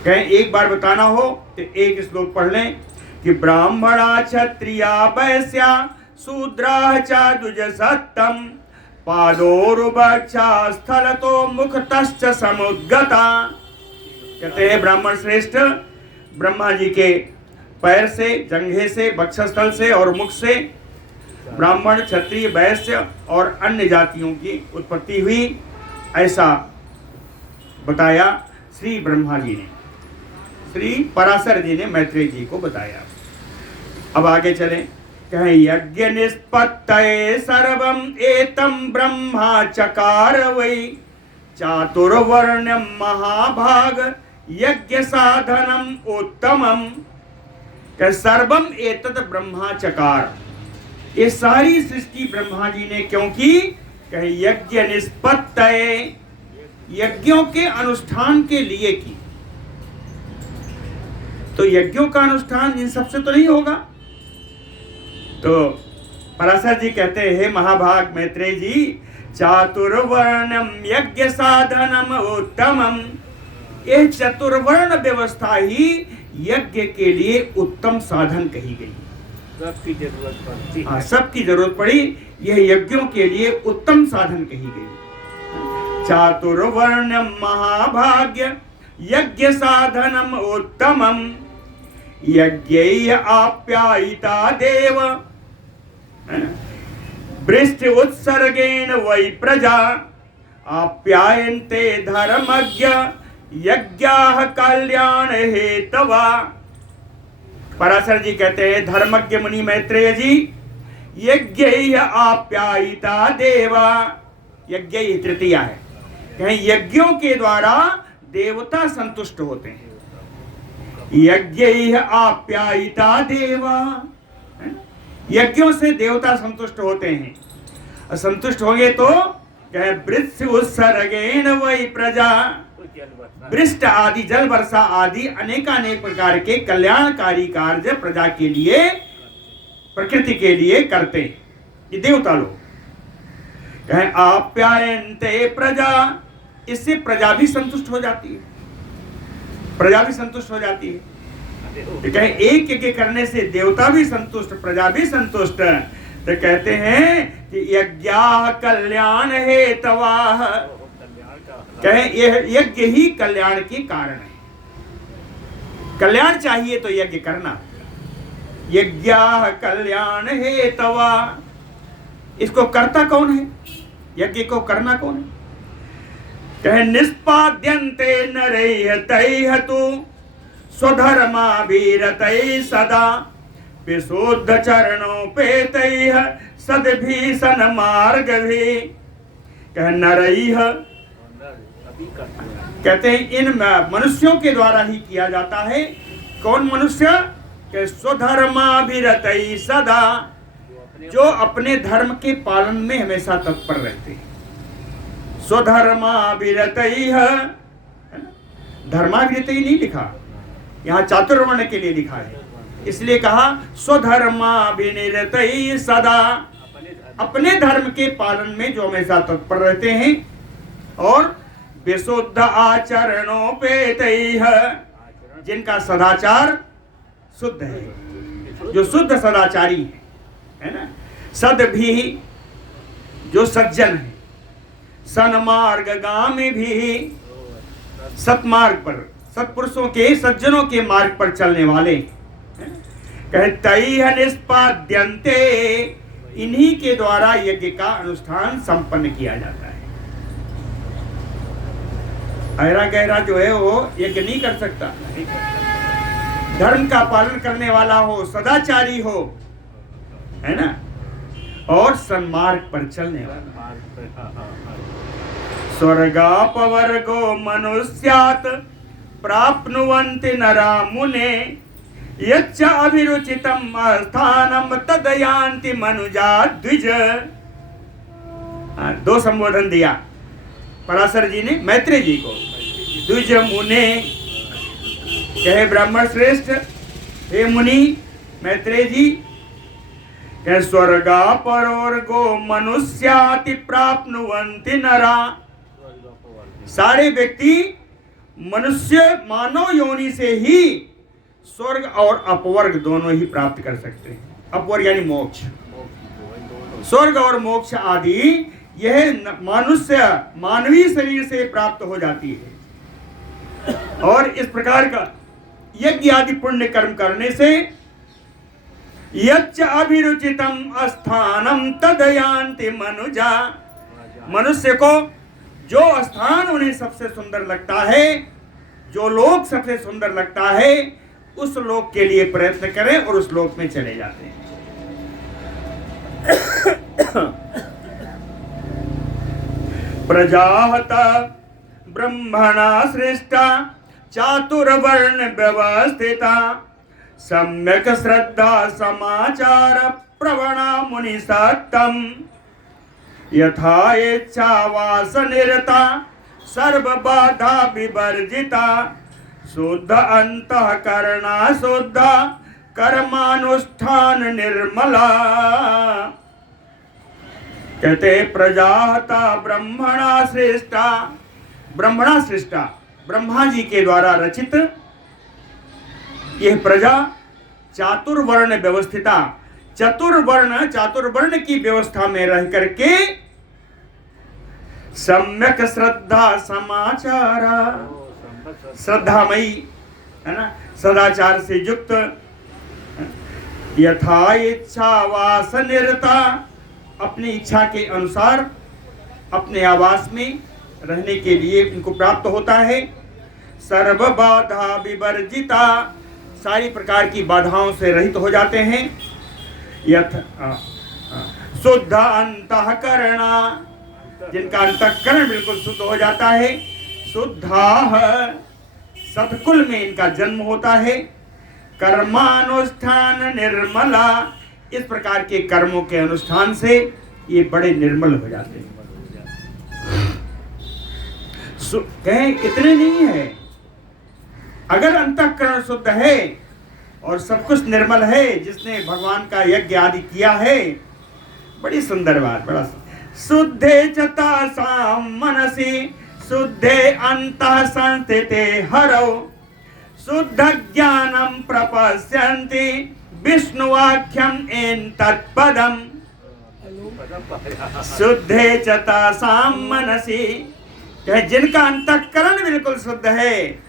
कहें एक बार बताना हो तो एक श्लोक पढ़ लें कि ब्राह्मणा क्षत्रिया वैश्या शूद्रा चादुज सत्तम पादोरुभक्षा स्थलतो मुखतश्च समुद्गता। कहते हैं ब्राह्मण श्रेष्ठ ब्रह्मा जी के पैर से, जंघे से, वक्षस्थल से और मुख से ब्राह्मण, क्षत्रिय, वैश्य और अन्य जातियों की उत्पत्ति हुई, ऐसा बताया श्री ब्रह्मा जी ने, श्री पराशर जी ने मैत्रेय जी को बताया। अब आगे चलें। कहें यज्ञ निष्पत्तये सर्वम एतम ब्रह्मा चकार वै चातुर्वर्ण्यम महाभाग यज्ञ साधनम उत्तमम। कह सर्वम एतत् ब्रह्मा चकार, ये सारी सृष्टि ब्रह्मा जी ने क्यों की? कहे यज्ञ निष्पत्तये, यज्ञों के अनुष्ठान के लिए की। तो यज्ञों का अनुष्ठान इन सबसे तो नहीं होगा। तो पराशर जी कहते हैं हे महाभाग मैत्रेय जी, चातुर्वर्णम यज्ञ साधनम उत्तमम, यह चतुर्वर्ण व्यवस्था ही यज्ञ के लिए उत्तम साधन कही गई। सबकी जरूरत पड़ती, हाँ, सबकी जरूरत पड़ी, यह यज्ञों के लिए उत्तम साधन कही गई। चातुर्वर्ण्यम महाभाग्य यज्ञ साधनम उत्तमम यज्ञैः आप्यायिता देव वृष्टि उत्सर्गेण वै प्रजा आप्यायन्ते धर्मज्ञ यज्ञाः कल्याण हेतवा। पराशर जी कहते हैं धर्मज्ञ मुनि मैत्रेय जी, यज्ञैः आप्यायिता देवा, यज्ञ तृतीया है, कहें यज्ञों के द्वारा देवता संतुष्ट होते हैं। यज्ञैः आप्यायिता देवा, यज्ञों से देवता संतुष्ट होते हैं। संतुष्ट होंगे तो कहे वृष्टि उत्सर्गेण वै प्रजा, वृष्टि आदि जल वर्षा आदि अनेकानेक प्रकार के कल्याणकारी कार्य प्रजा के लिए, प्रकृति के लिए करते हैं ये देवता लोग। कहे आप्यायन्ते प्रजा, इससे प्रजा भी संतुष्ट हो जाती है, प्रजा भी संतुष्ट हो जाती है। तो कहे एक यज्ञ करने से देवता भी संतुष्ट, प्रजा भी संतुष्ट। तो कहते हैं कि यज्ञाः कल्याण हेतवाः, कहे यह यज्ञ ही कल्याण के कारण है। कल्याण चाहिए तो यज्ञ करना। यज्ञाः कल्याण हेतवा, इसको करता कौन है? यज्ञ को करना कौन है? कहे निष्पाद्यन्ते नरैः तैः तु स्वधर्माभिरतैः सदा विशुद्ध चरणोपेतैः सद्भीषण मार्गभिः। कहे नरैः, कहते हैं इन मनुष्यों के द्वारा ही किया जाता है। कौन मनुष्य? कि स्वधर्माभिरतैः सदा, जो अपने धर्म के पालन में हमेशा तत्पर रहते हैं। स्वधर्माभिरतैः, धर्माभिरतैः नहीं लिखा, यहाँ चातुर्वर्ण के लिए लिखा है, इसलिए कहा स्वधर्माभिनिरतैः सदा, अपने धर्म के पालन में जो हमेशा तत्पर रहते हैं। और विशुद्ध आचरणोपेतैः, जिनका सदाचार शुद्ध है, जो शुद्ध सदाचारी है ना। सद्भिः, जो सज्जन है। सन्मार्गगामी भी, सतमार्ग पर, सत्पुरुषों के, सज्जनों के मार्ग पर चलने वाले। कहे तैः निष्पाद्यन्ते, इन्हीं के द्वारा यज्ञ का अनुष्ठान संपन्न किया जाता है। ऐरा गहरा जो है वो यज्ञ नहीं कर सकता। धर्म का पालन करने वाला हो, सदाचारी हो, है ना, और सन्मार्ग पर चलने वाला। स्वर्गापवर्गो मनुष्यात् प्राप्नुवन्ति नरा मुने यच्च अभिरुचितम स्थानम तदयान्ति मनुजा द्विज। दो संबोधन दिया पराशर जी ने मैत्रेय जी को। द्विज मुने, कहे ब्राह्मण श्रेष्ठ, हे मुनि मैत्रेय जी, कहे स्वर्गा परोर्गो मनुष्याति प्राप्नुवन्ति नरा। सारे व्यक्ति मनुष्य मानव योनि से ही स्वर्ग और अपवर्ग दोनों ही प्राप्त कर सकते हैं। अपवर्ग यानी मोक्ष, स्वर्ग और मोक्ष आदि यह मनुष्य मानवीय शरीर से प्राप्त हो जाती है। और इस प्रकार का यज्ञ आदि पुण्य कर्म करने से यच्च अभिरुचितम स्थानम तदयान्ति मनुजा, मनुष्य को जो स्थान उन्हें सबसे सुंदर लगता है, जो लोक सबसे सुंदर लगता है, उस लोक के लिए प्रयत्न करें और उस लोक में चले जाते हैं। प्रजाहता ब्रह्मणा सृष्टा चातुर्वर्ण व्यवस्थिता सम्यक श्रद्धा समाचार प्रवणा मुनि सत्तम यथा इच्छा वास निरता सर्व बाधा विवर्जिता शुद्ध अंतःकरणा शुद्ध कर्मानुष्ठान निर्मला। कहते प्रजाहता ब्रह्मणा श्रेष्ठा, ब्रह्मणा श्रेष्ठा ब्रह्मा जी के द्वारा रचित यह प्रजा चातुर्वर्ण व्यवस्थिता, चातुर्वर्ण की व्यवस्था में रह करके सम्यक श्रद्धा समाचारा, श्रद्धामयी है ना, सदाचार से युक्त, यथा इच्छा वास निरता, अपनी इच्छा के अनुसार अपने आवास में रहने के लिए उनको प्राप्त होता है। सर्व बाधा विवर्जिता, सारी प्रकार की बाधाओं से रहित हो जाते हैं। शुद्ध अंतःकरणा, जिनका अंतःकरण बिल्कुल शुद्ध हो जाता है। शुद्धा, सतकुल में इनका जन्म होता है। कर्मानुष्ठान निर्मला, इस प्रकार के कर्मों के अनुष्ठान से ये बड़े निर्मल हो जाते हैं। कहें इतने नहीं है, अगर अंतःकरण शुद्ध है और सब कुछ निर्मल है, जिसने भगवान का यज्ञ आदि किया है, बड़ी सुंदर बात, बड़ा शुद्धे चतासाम मनसि शुद्धे अंतः संस्थिते हरौ शुद्ध ज्ञानम प्रपश्यन्ति विष्णुवाख्यम एन तत्पदम। शुद्धे चतासाम मनसि, जिनका अंतःकरण बिल्कुल शुद्ध है,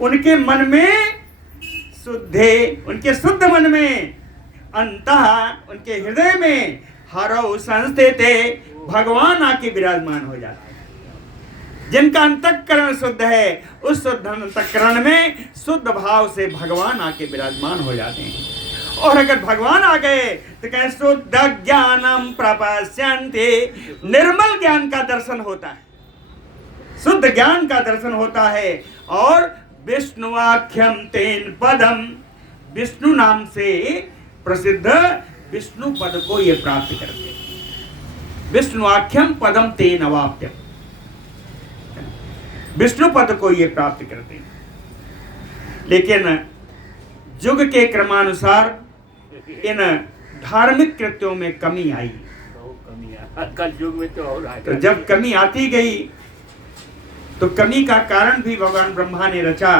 उनके मन में शुद्धे, उनके शुद्ध मन में, अंतः उनके हृदय में, हरौ संस्थिते, भगवान आके विराजमान हो जाते हैं। जिनका अंतःकरण शुद्ध है, उस शुद्ध अंतःकरण में शुद्ध भाव से भगवान आके विराजमान हो जाते हैं। और अगर भगवान आ गए तो कहें शुद्ध ज्ञानम प्रपश्यन्ति, निर्मल ज्ञान का दर्शन होता है, शुद्ध ज्ञान का दर्शन होता है। और विष्णुवाख्यम तेन पदम, विष्णु नाम से प्रसिद्ध विष्णु पद को ये प्राप्त करते हैं। विष्णुवाख्यम पदम तेन अवाप्यम, विष्णु पद को ये प्राप्त करते हैं। लेकिन युग के क्रमानुसार इन धार्मिक कृत्यों में कमी आई। कल युग में तो और आएगा। तो जब कमी आती गई तो कमी का कारण भी भगवान ब्रह्मा ने रचा।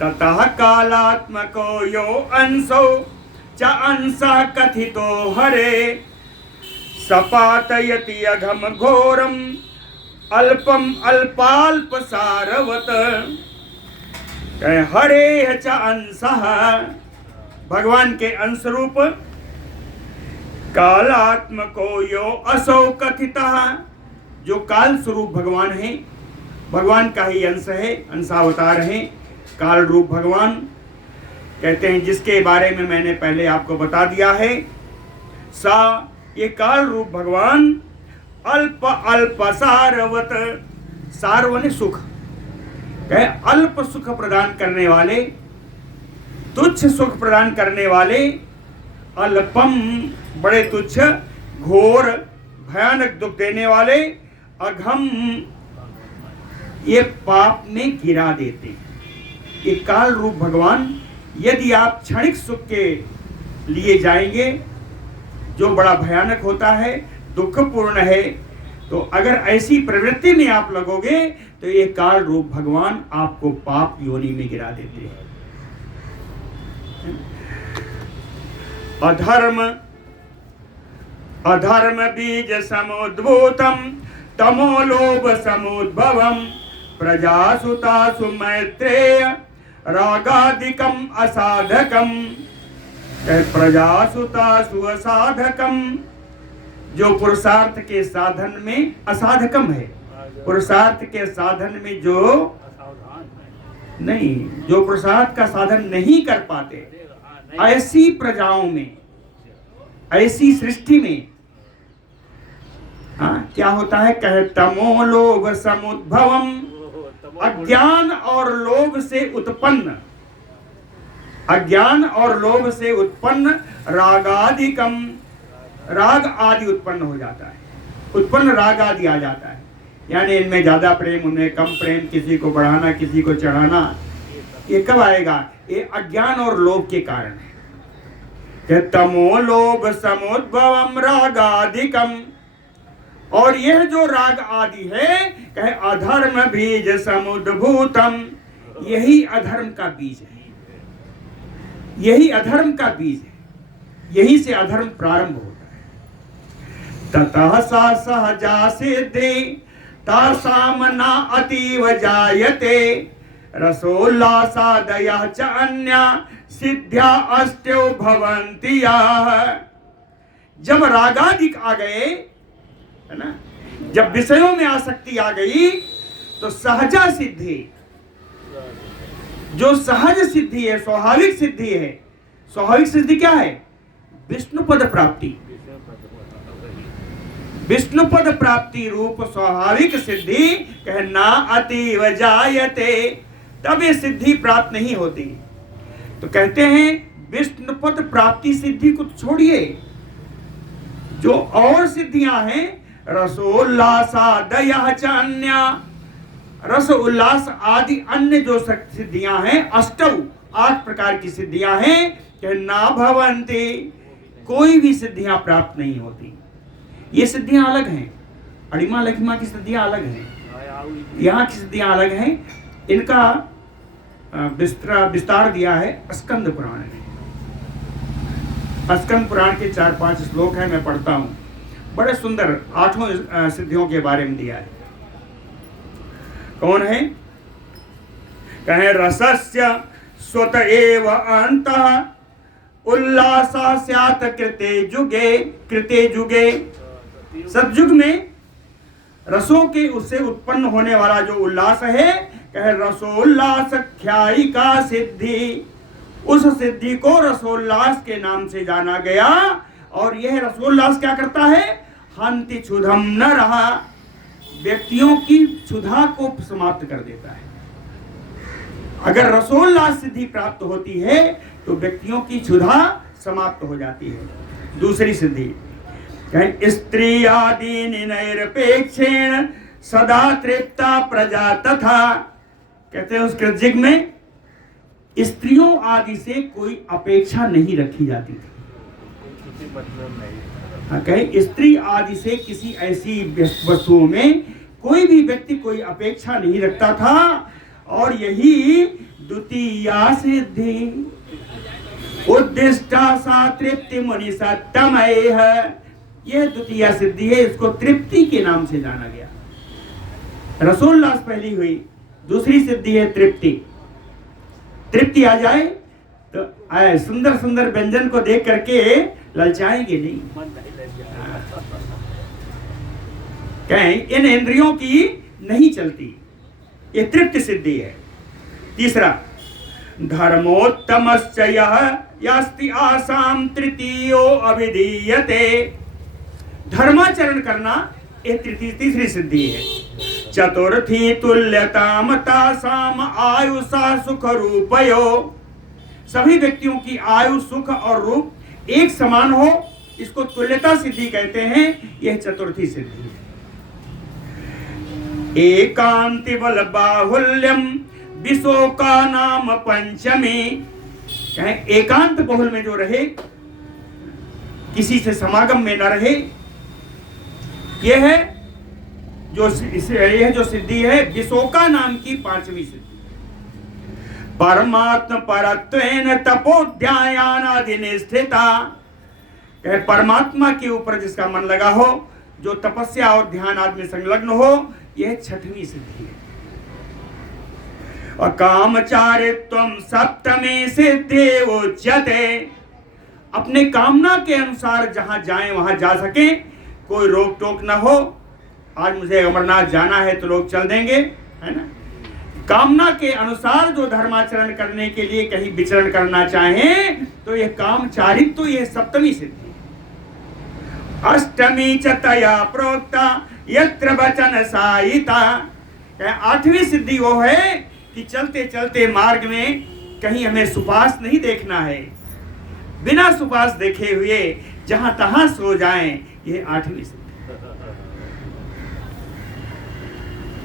ततः कालात्मको यो अंशो च अंशः कथितो हरे सपातयति अघम घोरम अल्पम अल्पाल्प सारवत। हरे च अंशः, भगवान के अंश रूप, कालात्मको यो असौ कथितः, जो काल स्वरूप भगवान है, भगवान का ही अंश है, अंशावतार है, काल रूप भगवान कहते हैं, जिसके बारे में मैंने पहले आपको बता दिया है। सा, ये काल रूप भगवान, अल्प अल्प सारवत, सार वने सुख, कहे अल्प सुख प्रदान करने वाले, तुच्छ सुख प्रदान करने वाले, अल्पम बड़े तुच्छ, घोर भयानक दुख देने वाले, अघम ये पाप में गिरा देते। ये काल रूप भगवान यदि आप क्षणिक सुख के लिए जाएंगे जो बड़ा भयानक होता है, दुखपूर्ण है, तो अगर ऐसी प्रवृत्ति में आप लगोगे तो ये काल रूप भगवान आपको पाप योनि में गिरा देते हैं। अधर्म अधर्म बीज समुद्भूतम तमो लोभ समुद्भवम प्रजासुतासु मैत्रेय रागादिकम असाधकम। प्रजासुतासु असाधकम, जो पुरुषार्थ के साधन में असाधकम है, पुरुषार्थ के साधन में जो नहीं, जो पुरुषार्थ का साधन नहीं कर पाते, ऐसी प्रजाओं में, ऐसी सृष्टि में क्या होता है? कहे तमो लोभ समुद्भवम, अज्ञान और लोभ से उत्पन्न, अज्ञान और लोभ से उत्पन्न रागादिकम, राग आदि उत्पन्न हो जाता है, उत्पन्न राग आदि आ जाता है। यानी इनमें ज्यादा प्रेम, उनमें कम प्रेम, किसी को बढ़ाना, किसी को चढ़ाना, ये कब आएगा? ये अज्ञान और लोभ के कारण है। तमो लोभ समुद्भवम रागादिकम, और यह जो राग आदि है, कहे अधर्म बीज समुद्भूतम, यही अधर्म का बीज है, यही अधर्म का बीज है, यही से अधर्म प्रारंभ होता है। ततः सा सहजा सिद्धि तासाम न अतीव जायते रसोल्लासादयः च अन्या सिद्ध्या अष्टौ भवन्ति याः। जब रागादिक आ गए, है ना, जब विषयों में आसक्ति आ गई तो सहजा सिद्धि, जो सहज सिद्धि है, स्वाभाविक सिद्धि है। स्वाभाविक सिद्धि क्या है? विष्णु पद प्राप्ति, विष्णु पद प्राप्ति रूप स्वाभाविक सिद्धि कहना अतीव जायते, तब ये सिद्धि प्राप्त नहीं होती। तो कहते हैं विष्णु पद प्राप्ति सिद्धि को छोड़िए, जो और सिद्धियां हैं, रसोल्लासादयः च अन्या, रस उल्लास आदि अन्य जो सिद्धियां हैं, अष्टौ 8 प्रकार की सिद्धियां हैं, कि ना भवन्ति, कोई भी सिद्धियां प्राप्त नहीं होती। ये सिद्धियां अलग हैं, अणिमा लघिमा की सिद्धियां अलग हैं, यहाँ की सिद्धियां अलग हैं। इनका विस्तार दिया है स्कंद पुराण में। स्कंद पुराण के 4-5 श्लोक हैं, मैं पढ़ता हूँ। बड़े सुंदर 8 सिद्धियों के बारे में दिया है। कौन है? कहे रसस्य स्वत एव अंतः उल्लासा स्यात् कृते जुगे, कृते जुगे। सतयुग में रसों के उससे उत्पन्न होने वाला जो उल्लास है, कहे रसोल्लास ख्यायिका सिद्धि, उस सिद्धि को रसोल्लास के नाम से जाना गया। और यह रसोल्लास क्या करता है? हंति क्षुधम न रहा, व्यक्तियों की क्षुधा को समाप्त कर देता है। अगर रसोल्लास सिद्धि प्राप्त होती है तो व्यक्तियों की क्षुधा समाप्त हो जाती है। दूसरी सिद्धि, स्त्री आदि निरपेक्षेण सदा तृप्ता प्रजा तथा, कहते हैं उस कृतयुग में स्त्रियों आदि से कोई अपेक्षा नहीं रखी जाती थी। कहे स्त्री आदि से किसी ऐसी वस्तुओं में कोई भी व्यक्ति कोई अपेक्षा नहीं रखता था। और यही द्वितीया सिद्धि उद्दिष्टा सा तृप्ति मुनि सत्तमय है, यह द्वितीय सिद्धि है, इसको तृप्ति के नाम से जाना गया। रसोल्लास पहली हुई, दूसरी सिद्धि है तृप्ति। तृप्ति आ जाए तो सुंदर सुंदर व्यंजन को देख करके ललचाएंगे नहीं, कहें इन इंद्रियों की नहीं चलती, ये तृप्ति सिद्धि है। तीसरा, धर्मोत्तमश्च यः यास्ति आसाम तृतीयो अविधीयते, धर्माचरण करना ये तीसरी सिद्धि है। चतुर्थी तुल्यताम तासाम आयुषा सुख रूपयो, सभी व्यक्तियों की आयु, सुख और रूप एक समान हो, इसको तुल्यता सिद्धि कहते हैं। यह चतुर्थी सिद्धि है। एकांति बल बाहुल्यम विशोका नाम पंचमी। एकांत बहुल में जो रहे, किसी से समागम में न रहे, यह है जो सिद्धि है विशोका नाम की पांचवी सिद्धि। परमात्म परत्वेन तपोध्यायानादि निष्ठिता। परमात्मा के ऊपर जिसका मन लगा हो, जो तपस्या और ध्यान आदि में संलग्न हो, यह छठवीं सिद्धि है। और कामचारित्वम सप्तमे सिद्धि उच्यते। अपने कामना के अनुसार जहां जाएं वहां जा सके, कोई रोक टोक ना हो। आज मुझे अमरनाथ जाना है तो लोग चल देंगे, है ना। कामना के अनुसार जो धर्माचरण करने के लिए कहीं विचरण करना चाहें तो यह कामचारित्व, तो यह सप्तमी सिद्धि। अष्टमी च तया प्रोक्ता यत्र वचन साहिता। आठवीं सिद्धि वो है कि चलते चलते मार्ग में कहीं हमें सुपास नहीं देखना है, बिना सुपास देखे हुए जहां तहां सो जाएं, ये आठवीं सिद्धि।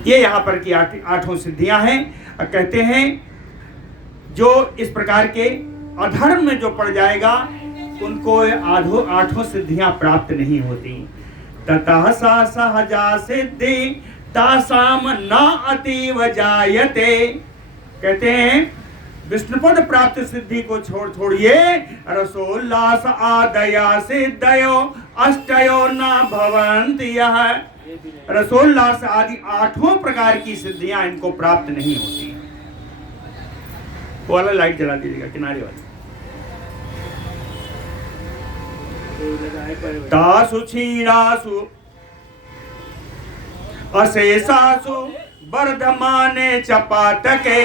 ये यहाँ पर की आठों सिद्धियां हैं। और कहते हैं जो इस प्रकार के अधर्म में जो पड़ जाएगा उनको आठों सिद्धियां प्राप्त नहीं होती। ततः सा सहजा सिद्धि तासाम न अतीव जायते। कहते हैं विष्णुपद प्राप्त सिद्धि को छोड़िए, रसोल्लास आदया सिद्धयो अष्टयो न भवन्ति। यह रसोल्लास आदि आठों प्रकार की सिद्धियां इनको प्राप्त नहीं होती। वो वाला लाइट जला दीजिएगा, किनारे वाली। तासु क्षीणासु अशेषासु वर्धमाने च पातके।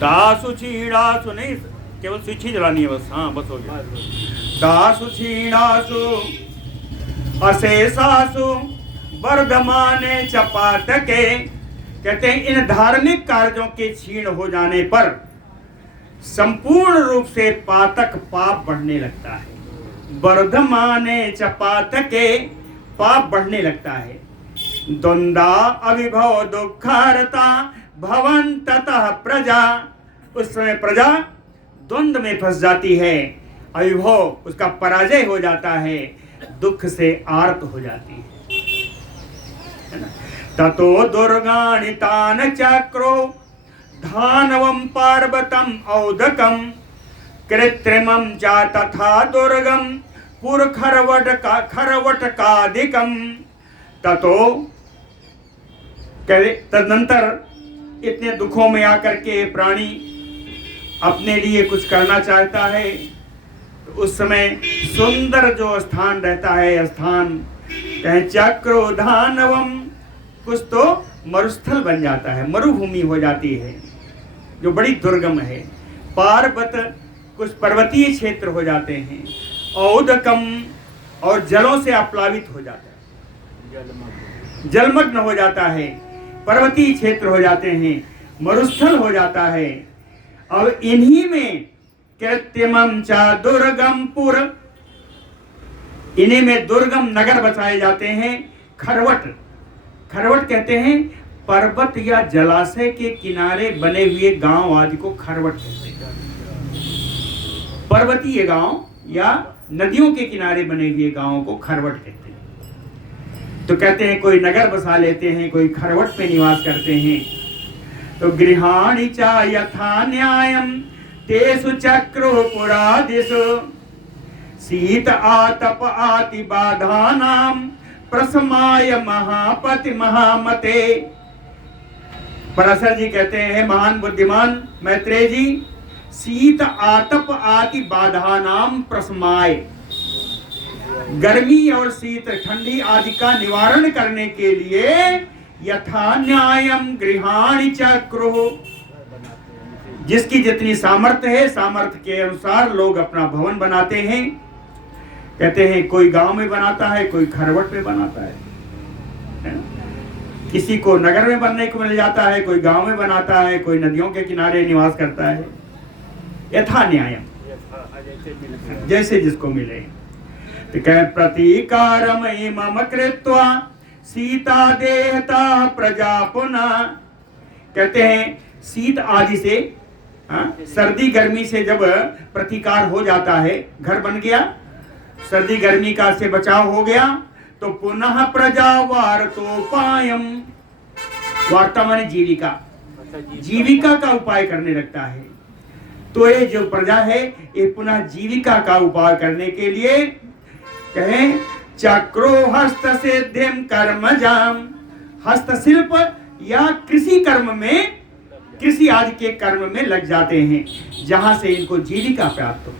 तासु क्षीणासु, नहीं केवल स्विच ही जलानी है बस। हाँ बस हो गया। तासु क्षीणासु अशेषासु वर्धमाने च पातके। कहते हैं इन धार्मिक कार्यों के क्षीण हो जाने पर संपूर्ण रूप से पातक पाप बढ़ने लगता है। वर्धमाने च पातके, पाप बढ़ने लगता है। द्वंद्वा अभिभव दुःखारता भवन्ततः प्रजा। उस समय प्रजा द्वंद्व में फंस जाती है, अभिभव उसका पराजय हो जाता है, दुख से आर्त हो जाती है। ततो दुर्गाणि तान चक्रो धानवं पार्वतम औदकम कृत्रिमं च तथा दुर्गम पुरखरवटकादिकम। ततो तदनंतर इतने दुखों में आकर के प्राणी अपने लिए कुछ करना चाहता है, तो उस समय सुंदर जो स्थान रहता है, स्थान कहें चक्रो धानवम, कुछ तो मरुस्थल बन जाता है, मरुभूमि हो जाती है जो बड़ी दुर्गम है। पार्वत, कुछ पर्वतीय क्षेत्र हो जाते हैं। औदकम, और जलों से आप्लावित हो जाता है, जलमग्न हो जाता है। पर्वतीय क्षेत्र हो जाते हैं, मरुस्थल हो जाता है। अब इन्हीं में कृत्रिमं च दुर्गम पुर, इन्हीं में दुर्गम नगर बसाए जाते हैं। खरवट, खरवट कहते हैं पर्वत या जलाशय के किनारे बने हुए गांव आदि को खरवट कहते हैं। पर्वतीय गांव या नदियों के किनारे बने हुए गांवों को खरवट कहते हैं। तो कहते हैं कोई नगर बसा लेते हैं, कोई खरवट पे निवास करते हैं। तो गृहाणि च यथा न्यायम तेषु चक्रो पुरादिषु शीत आतप आति बाधानाम प्रसमाय महापति महामते। पराशर जी कहते हैं, महान बुद्धिमान मैत्रेय जी, शीत आतप आदि बाधा नाम प्रसमाय, गर्मी और शीत ठंडी आदि का निवारण करने के लिए यथा न्यायम गृहाणि चक्रुः, जिसकी जितनी सामर्थ्य है, सामर्थ्य के अनुसार लोग अपना भवन बनाते हैं। कहते हैं कोई गांव में बनाता है, कोई खरवट में बनाता है। किसी को नगर में बनने को मिल जाता है, कोई गांव में बनाता है, कोई नदियों के किनारे निवास करता है। यथा न्यायम, जैसे जिसको मिले। तो कह प्रतीकारम मम कृत्वा सीता देहता प्रजा पुनः। कहते हैं शीत आदि से, सर्दी गर्मी से जब प्रतिकार हो जाता है, घर बन गया, सर्दी गर्मी का से बचाव हो गया, तो पुनः प्रजा वार्तोपायम, वार्ता माने जीविका, जीविका का उपाय करने लगता है। तो ये जो प्रजा है ये पुनः जीविका का उपाय करने के लिए कहें चक्रो हस्त सिद्धिम कर्मजाम, हस्तशिल्प या कृषि कर्म में, कृषि आदि के कर्म में लग जाते हैं, जहां से इनको जीविका प्राप्त हो।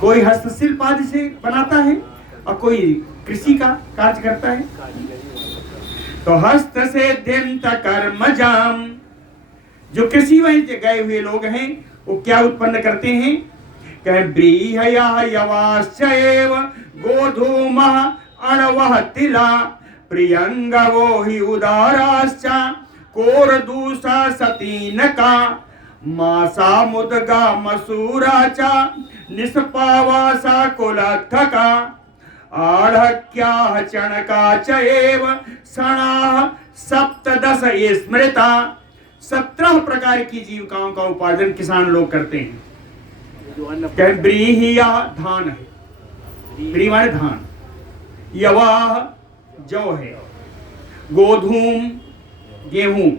कोई हस्तशिल्प आदि से बनाता है और कोई कृषि का कार्य करता है। तो हस्त से दिंत कर्मजाम, जो कृषि में गए हुए लोग हैं वो क्या उत्पन्न करते हैं? कहे ब्रीहया यवाश्चैव गोधूमः अणवः तिला प्रियंगवो हि उदाराश्च कोरदूषा सतीनका मासा मुदगा मसूरा च निष्पावासा कुलत्थका आढ़क्याः चणका च एव सणाः सप्तदश स्मृता। 17 प्रकार की जीविकाओं का उपार्जन किसान लोग करते हैं। क्या ब्रीहिया धान है, ब्री माने धान, यवाह जौ है, गोधूम गेहूं,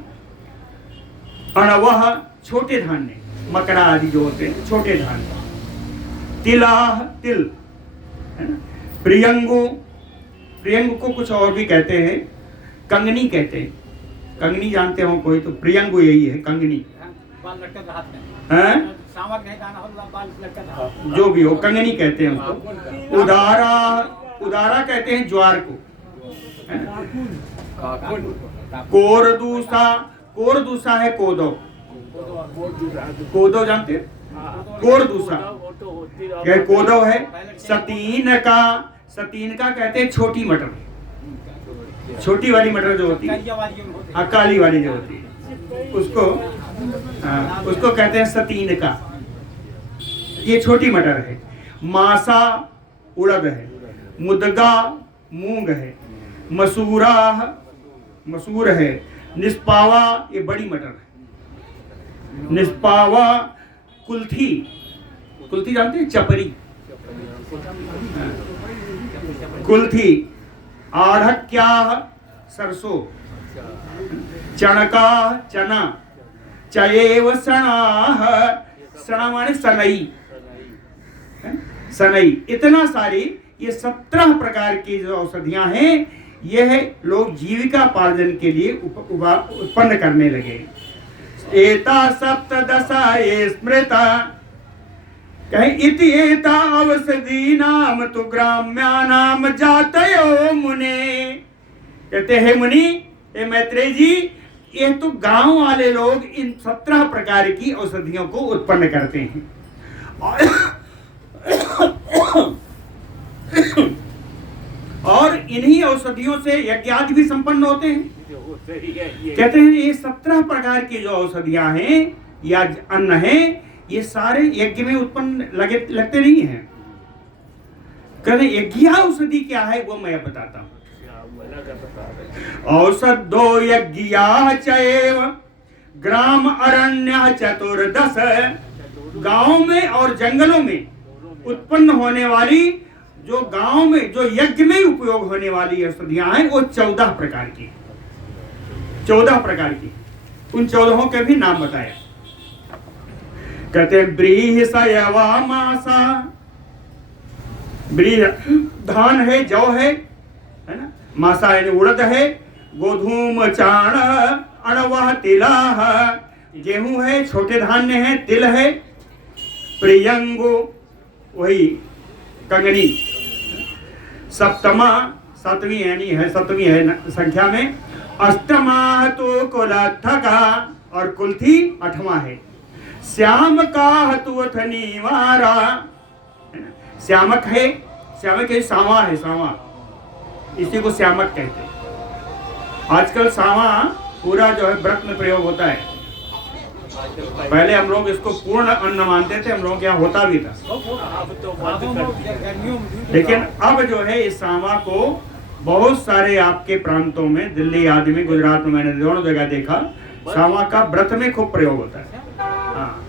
अणवह छोटे धान्य, मकड़ा आदि जो होते हैं छोटे धान, तिलाह तिल है ना, प्रियंगु, प्रियंगु को कुछ और भी कहते हैं, कंगनी कहते हैं, कंगनी जानते हो कोई तो प्रियंगु यही है, कंगनी है, जो भी हो कंगनी कहते हैं उसको। उदारा, उदारा कहते हैं ज्वार को, कोरदूसा, कोरदूसा है कोदो, कोदो जानते हैं, कोरदूसा क्या कोदो है। सतीन का, सतीन का कहते हैं छोटी मटर, छोटी वाली मटर जो होती है, हाँ काली वाली जो होती है उसको, हाँ उसको कहते हैं सतीन का, ये छोटी मटर है। मासा उड़द है, मुदगा मूंग है, मसूरा मसूर है, निष्पावा ये बड़ी मटर है, निष्पावा कुल्थी, कुल्थी जानते हैं चपरी, कुल्थी, आढ़क्या सरसों, चणका चना, चयेव सणाह, सणा माने सनई, सनई, इतना सारी ये 17 प्रकार की जो औषधियां हैं यह लोग जीविका पार्जन के लिए उत्पन्न करने लगे। एता सप्तदशा ये स्मृता, कहे इति एता औषधीनाम तु ग्राम्यानाम जातयो मुने। कहते हैं मुनि, ये मैत्रेय जी, ये तो गांव वाले लोग इन 17 प्रकार की औषधियों को उत्पन्न करते हैं और इन्हीं औषधियों से यज्ञ भी संपन्न होते हैं। कहते हैं ये 17 प्रकार की जो औषधियां हैं या अन्न है ये सारे यज्ञ में उत्पन्न लगते नहीं हैं। कहते यज्ञ औषधि क्या है वो मैं बताता हूं। औषधो यज्ञा चैव ग्राम अरण्य चतुर्दश, गांव में और जंगलों में उत्पन्न होने वाली, जो गांव में जो यज्ञ में उपयोग होने वाली औषधियां हैं वो 14 प्रकार की, 14 प्रकार की। उन 14 के भी नाम बताया। कहते हैं ब्रीह सयवा मासा, ब्रीह धान है, जौ है ना, मासा यानी उड़द है, गोधूम चाण अणवह तिलाह, गेहूं है, छोटे धान्य है, तिल है, प्रियंगो वही कंगनी, सप्तमा 7वीं यानी है, 7वीं है संख्या में, अष्टमा तो कुलत्थका और कुल्थी 8वां है, श्याम का हतुअथ निवारा, श्यामक है, श्यामक है, सावा है, सावा, इसी को श्यामक कहते हैं। आजकल सामा पूरा जो है व्रत में प्रयोग होता है। पहले हम लोग इसको पूर्ण अन्न मानते थे, हम लोग यहाँ होता भी था, अब तो बंद कर दिया। लेकिन अब जो है इस सामा को बहुत सारे आपके प्रांतों में, दिल्ली आदि में, गुजरात में मैंने दोनों जगह देखा, सामा का व्रत में खूब प्रयोग होता है। हाँ,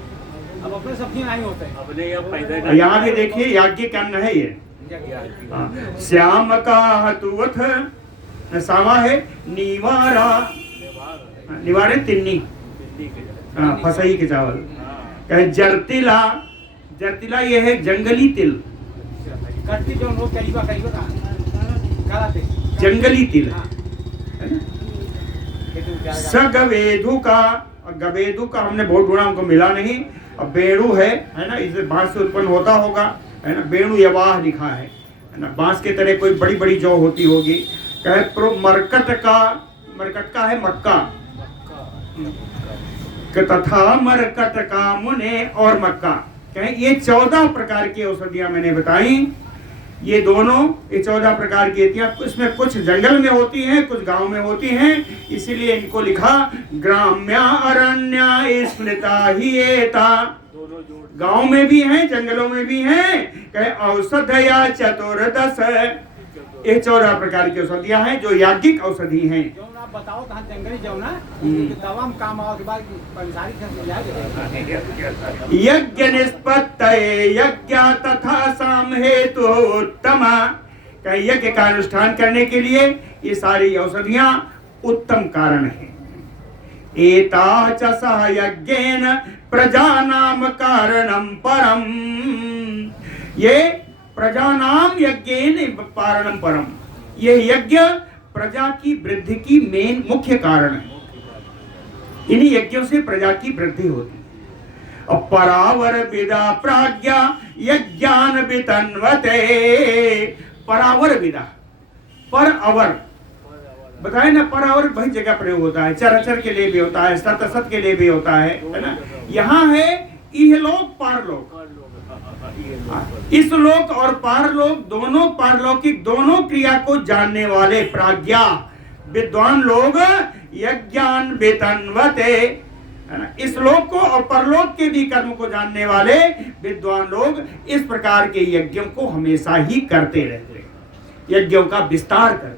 अब अपने सब्जी नहीं होते हैं। अपने यहाँ पैदा यहाँ भी देखिए याज्ञिक अन्न है ये। हाँ, श्याम का हतुवथ सामा है, निवारा, निवारे तिन्नी, हाँ, फसई के चावल, कहे जरतिला, जरतिला ये है जंगली तिल, कटती जो लोग करीबा करीबा कराते जंगली तिल हाँ। है ना। सगवेदु का, गवेदु का हमने बहुत ढूंढा, हमको मिला नहीं। अब बेड़ू है ना, इसे बांस से उत्पन्न होता होगा, है ना। बेड़ू यवाह लिखा है ना, बांस के तरह कोई बड़ी बड़ी जौ होती होगी। कहे प्रो मरकट का, मरकट का है मक्का, तथा मरकट का मुने और मक्का। कहे ये 14 प्रकार की औषधियां मैंने बताई। ये दोनों, ये 14 प्रकार की होती हैं। इसमें कुछ जंगल में होती हैं, कुछ गांव में होती हैं, इसीलिए इनको लिखा ग्राम्या अरण्य स्मृता ही एता। गांव में भी हैं, जंगलों में भी हैं। कहे औषधया चतुर्दश, ये 14 प्रकार की औषधियां हैं जो याज्ञिक औषधि हैं। जो आप बताओ कहाँ जंगली जो ना दवा में काम आओ के बाद पंसारी यज्ञ निष्पत्तये यज्ञ तथा साम हेतु उत्तमा। यज्ञ का अनुष्ठान करने के लिए ये सारी औषधियां उत्तम कारण है। एता च सह यज्ञेन प्रजानाम कारणम परम, ये प्रजानाम यज्ञेन पारणम परम, ये यज्ञ प्रजा की वृद्धि की मेन मुख्य कारण है। इन्हीं यज्ञों से प्रजा की वृद्धि होती है। और परावर विदा प्राज्ञा यज्ञान वितन्वते, परावर विदा, पर अवर बताए ना, पर अवर बहुत जगह प्रयोग होता है, चराचर के लिए भी होता है, सत असत के लिए भी होता है ना। यहाँ है इहलोक पारलोक, इस लोक और पारलोक दोनों, पारलौकिक दोनों क्रिया को जानने वाले प्राज्ञा विद्वान लोग यज्ञान वेतनवते, है ना। इस लोक को और परलोक के भी कर्म को जानने वाले विद्वान लोग इस प्रकार के यज्ञों को हमेशा ही करते रहते, यज्ञों का विस्तार करते।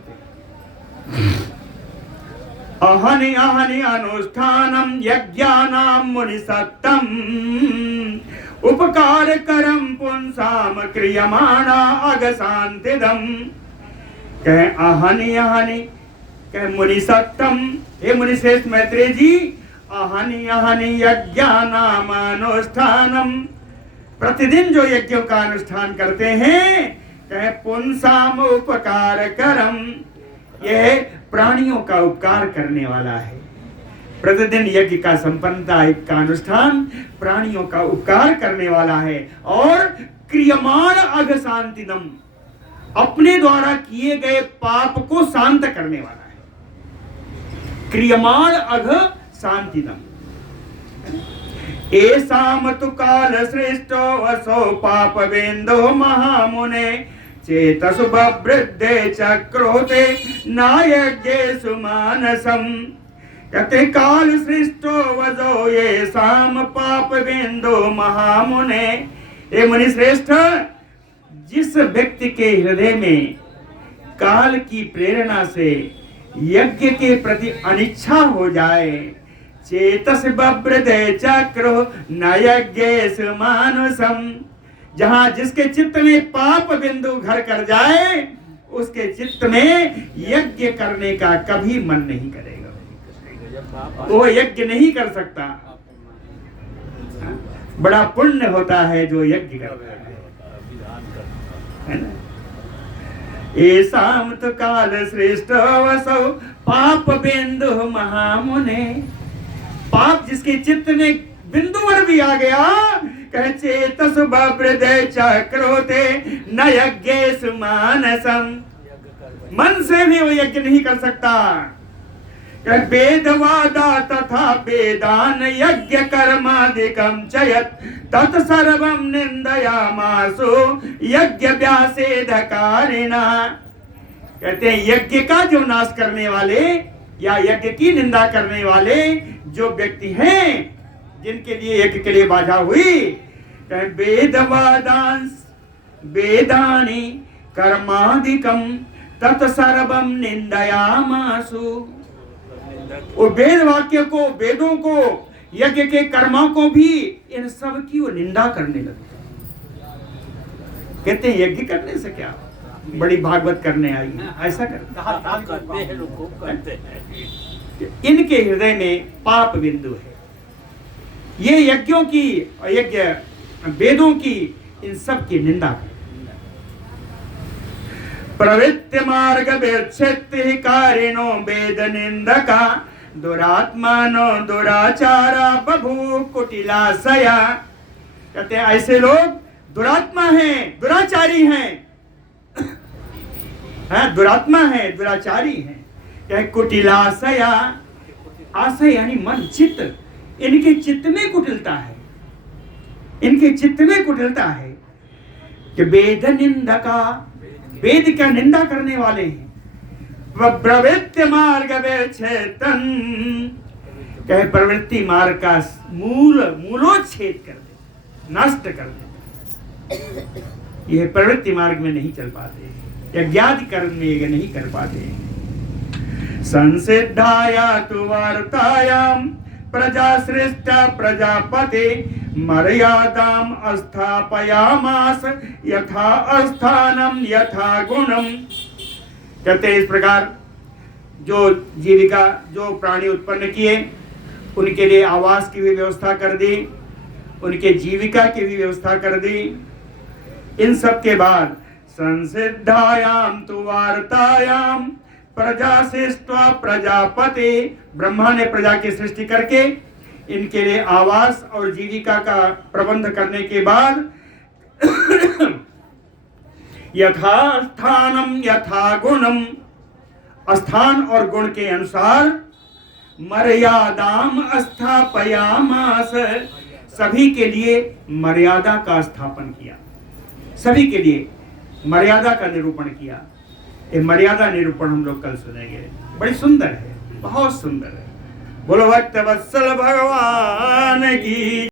अहनि अहनि अनुष्ठानम यज्ञानाम मुनिसत्तम उपकार करम पुंसाम क्रियमाणा अगशांतिदम। कहे अहनि अहनि, कहे मुनिसत्तम, हे मुनिश्रेष्ठ मैत्रेय जी, अहनि अहनि यज्ञानाम अनुष्ठानम, प्रतिदिन जो यज्ञों का अनुष्ठान करते हैं, कहे पुंसाम उपकार करम, यह प्राणियों का उपकार करने वाला है। प्रतिदिन यज्ञ का संपन्नता का अनुष्ठान प्राणियों का उपकार करने वाला है। और क्रियमाण अघशांतिदम, अपने द्वारा किए गए पाप को शांत करने वाला है। क्रियमाण अघशांतिदम, एसाम तु काल श्रेष्ठो वसो पाप वेन्दो महामुने चेतसु बवृद्धे चक्रोते नायज्ञेषु मानसम। कहते काल श्रेष्ठो वजो ये साम पाप वेन्दो महामुने। हे मुनि श्रेष्ठ, जिस व्यक्ति के हृदय में काल की प्रेरणा से यज्ञ के प्रति अनिच्छा हो जाए, चेतस बवृद्धे चक्रो नायज्ञेषु मानसम, जहां जिसके चित्त में पाप बिंदु घर कर जाए, उसके चित्त में यज्ञ करने का कभी मन नहीं करेगा, वो यज्ञ नहीं कर सकता। बड़ा पुण्य होता है जो यज्ञ करता है ना। एसाम तो काल श्रेष्ठ वसौ पाप बिंदु महामुने, पाप जिसके चित्त में बिंदु भर भी आ गया, कहे चेतस बवृद्धे चक्रोते न यज्ञेषु मानसम, मन से भी वो यज्ञ नहीं कर सकता। वेदवादा तथा वेदान यज्ञ कर्मादिकम चयत तत्सर्वं निंदयामासो यज्ञ व्यासेदकारिणा। कहते हैं यज्ञ का जो नाश करने वाले या यज्ञ की निंदा करने वाले जो व्यक्ति हैं, जिनके लिए यज्ञ के लिए बाधा हुई, वेदवादांस वेदानि कर्मादिकम तत्सर्वम निंदयामासु। वो वेद वाक्य को, वेदों को, यज्ञ के कर्मों को भी, इन सब की वो निंदा करने लगे। कहते हैं यज्ञ करने से क्या, बड़ी भागवत करने आई है, ऐसा करते हैं लोग को, करते हैं। इनके हृदय में पाप बिंदु है। ये यज्ञों की, यज्ञ वेदों की, इन सब की निंदा है। प्रवृत्ति मार्ग विच्छेत्ति कारिणो वेद निंदका दुरात्मानो दुराचारा बभू कुटिलाशया। कहते हैं ऐसे लोग दुरात्मा हैं, दुराचारी हैं, दुरात्मा है, दुराचारी हैं। क्या कुटिलाशया, आशय यानी मन, चित्त, इनके चित्त में कुटिलता है, इनके चित्त में कुटिलता है कि वेद निंदका, वेद का निंदा करने वाले हैं। वह प्रवृत्ति मार्ग विच्छेदन, कहे प्रवृत्ति मार्ग का मूलोच्छेद कर दे, नष्ट कर दे। यह प्रवृत्ति मार्ग में नहीं चल पाते, यज्ञादि कर्म में नहीं कर पाते। संसिद्धाया तु वार्तायाम प्रजाश्रेष्ठ प्रजापते मर्यादाम स्थापयामास यथा स्थानम यथा गुणम। कहते इस प्रकार जो जीविका, जो प्राणी उत्पन्न किए, उनके लिए आवास की भी व्यवस्था कर दी, उनके जीविका की भी व्यवस्था कर दी। इन सब के बाद संसिद्धायाम तु वार्तायाम प्रजाश्रेष्ठा प्रजापते, ब्रह्मा ने प्रजा की सृष्टि करके इनके लिए आवास और जीविका का प्रबंध करने के बाद यथा स्थानम यथा गुणम, स्थान और गुण के अनुसार मर्यादाम स्थापयामास, सभी के लिए मर्यादा का स्थापन किया, सभी के लिए मर्यादा का निरूपण किया। ये मर्यादा निरूपण हम लोग कल सुनेंगे, बड़ी सुंदर है, बहुत सुंदर है। बोलो भक्त वत्सल भगवान की।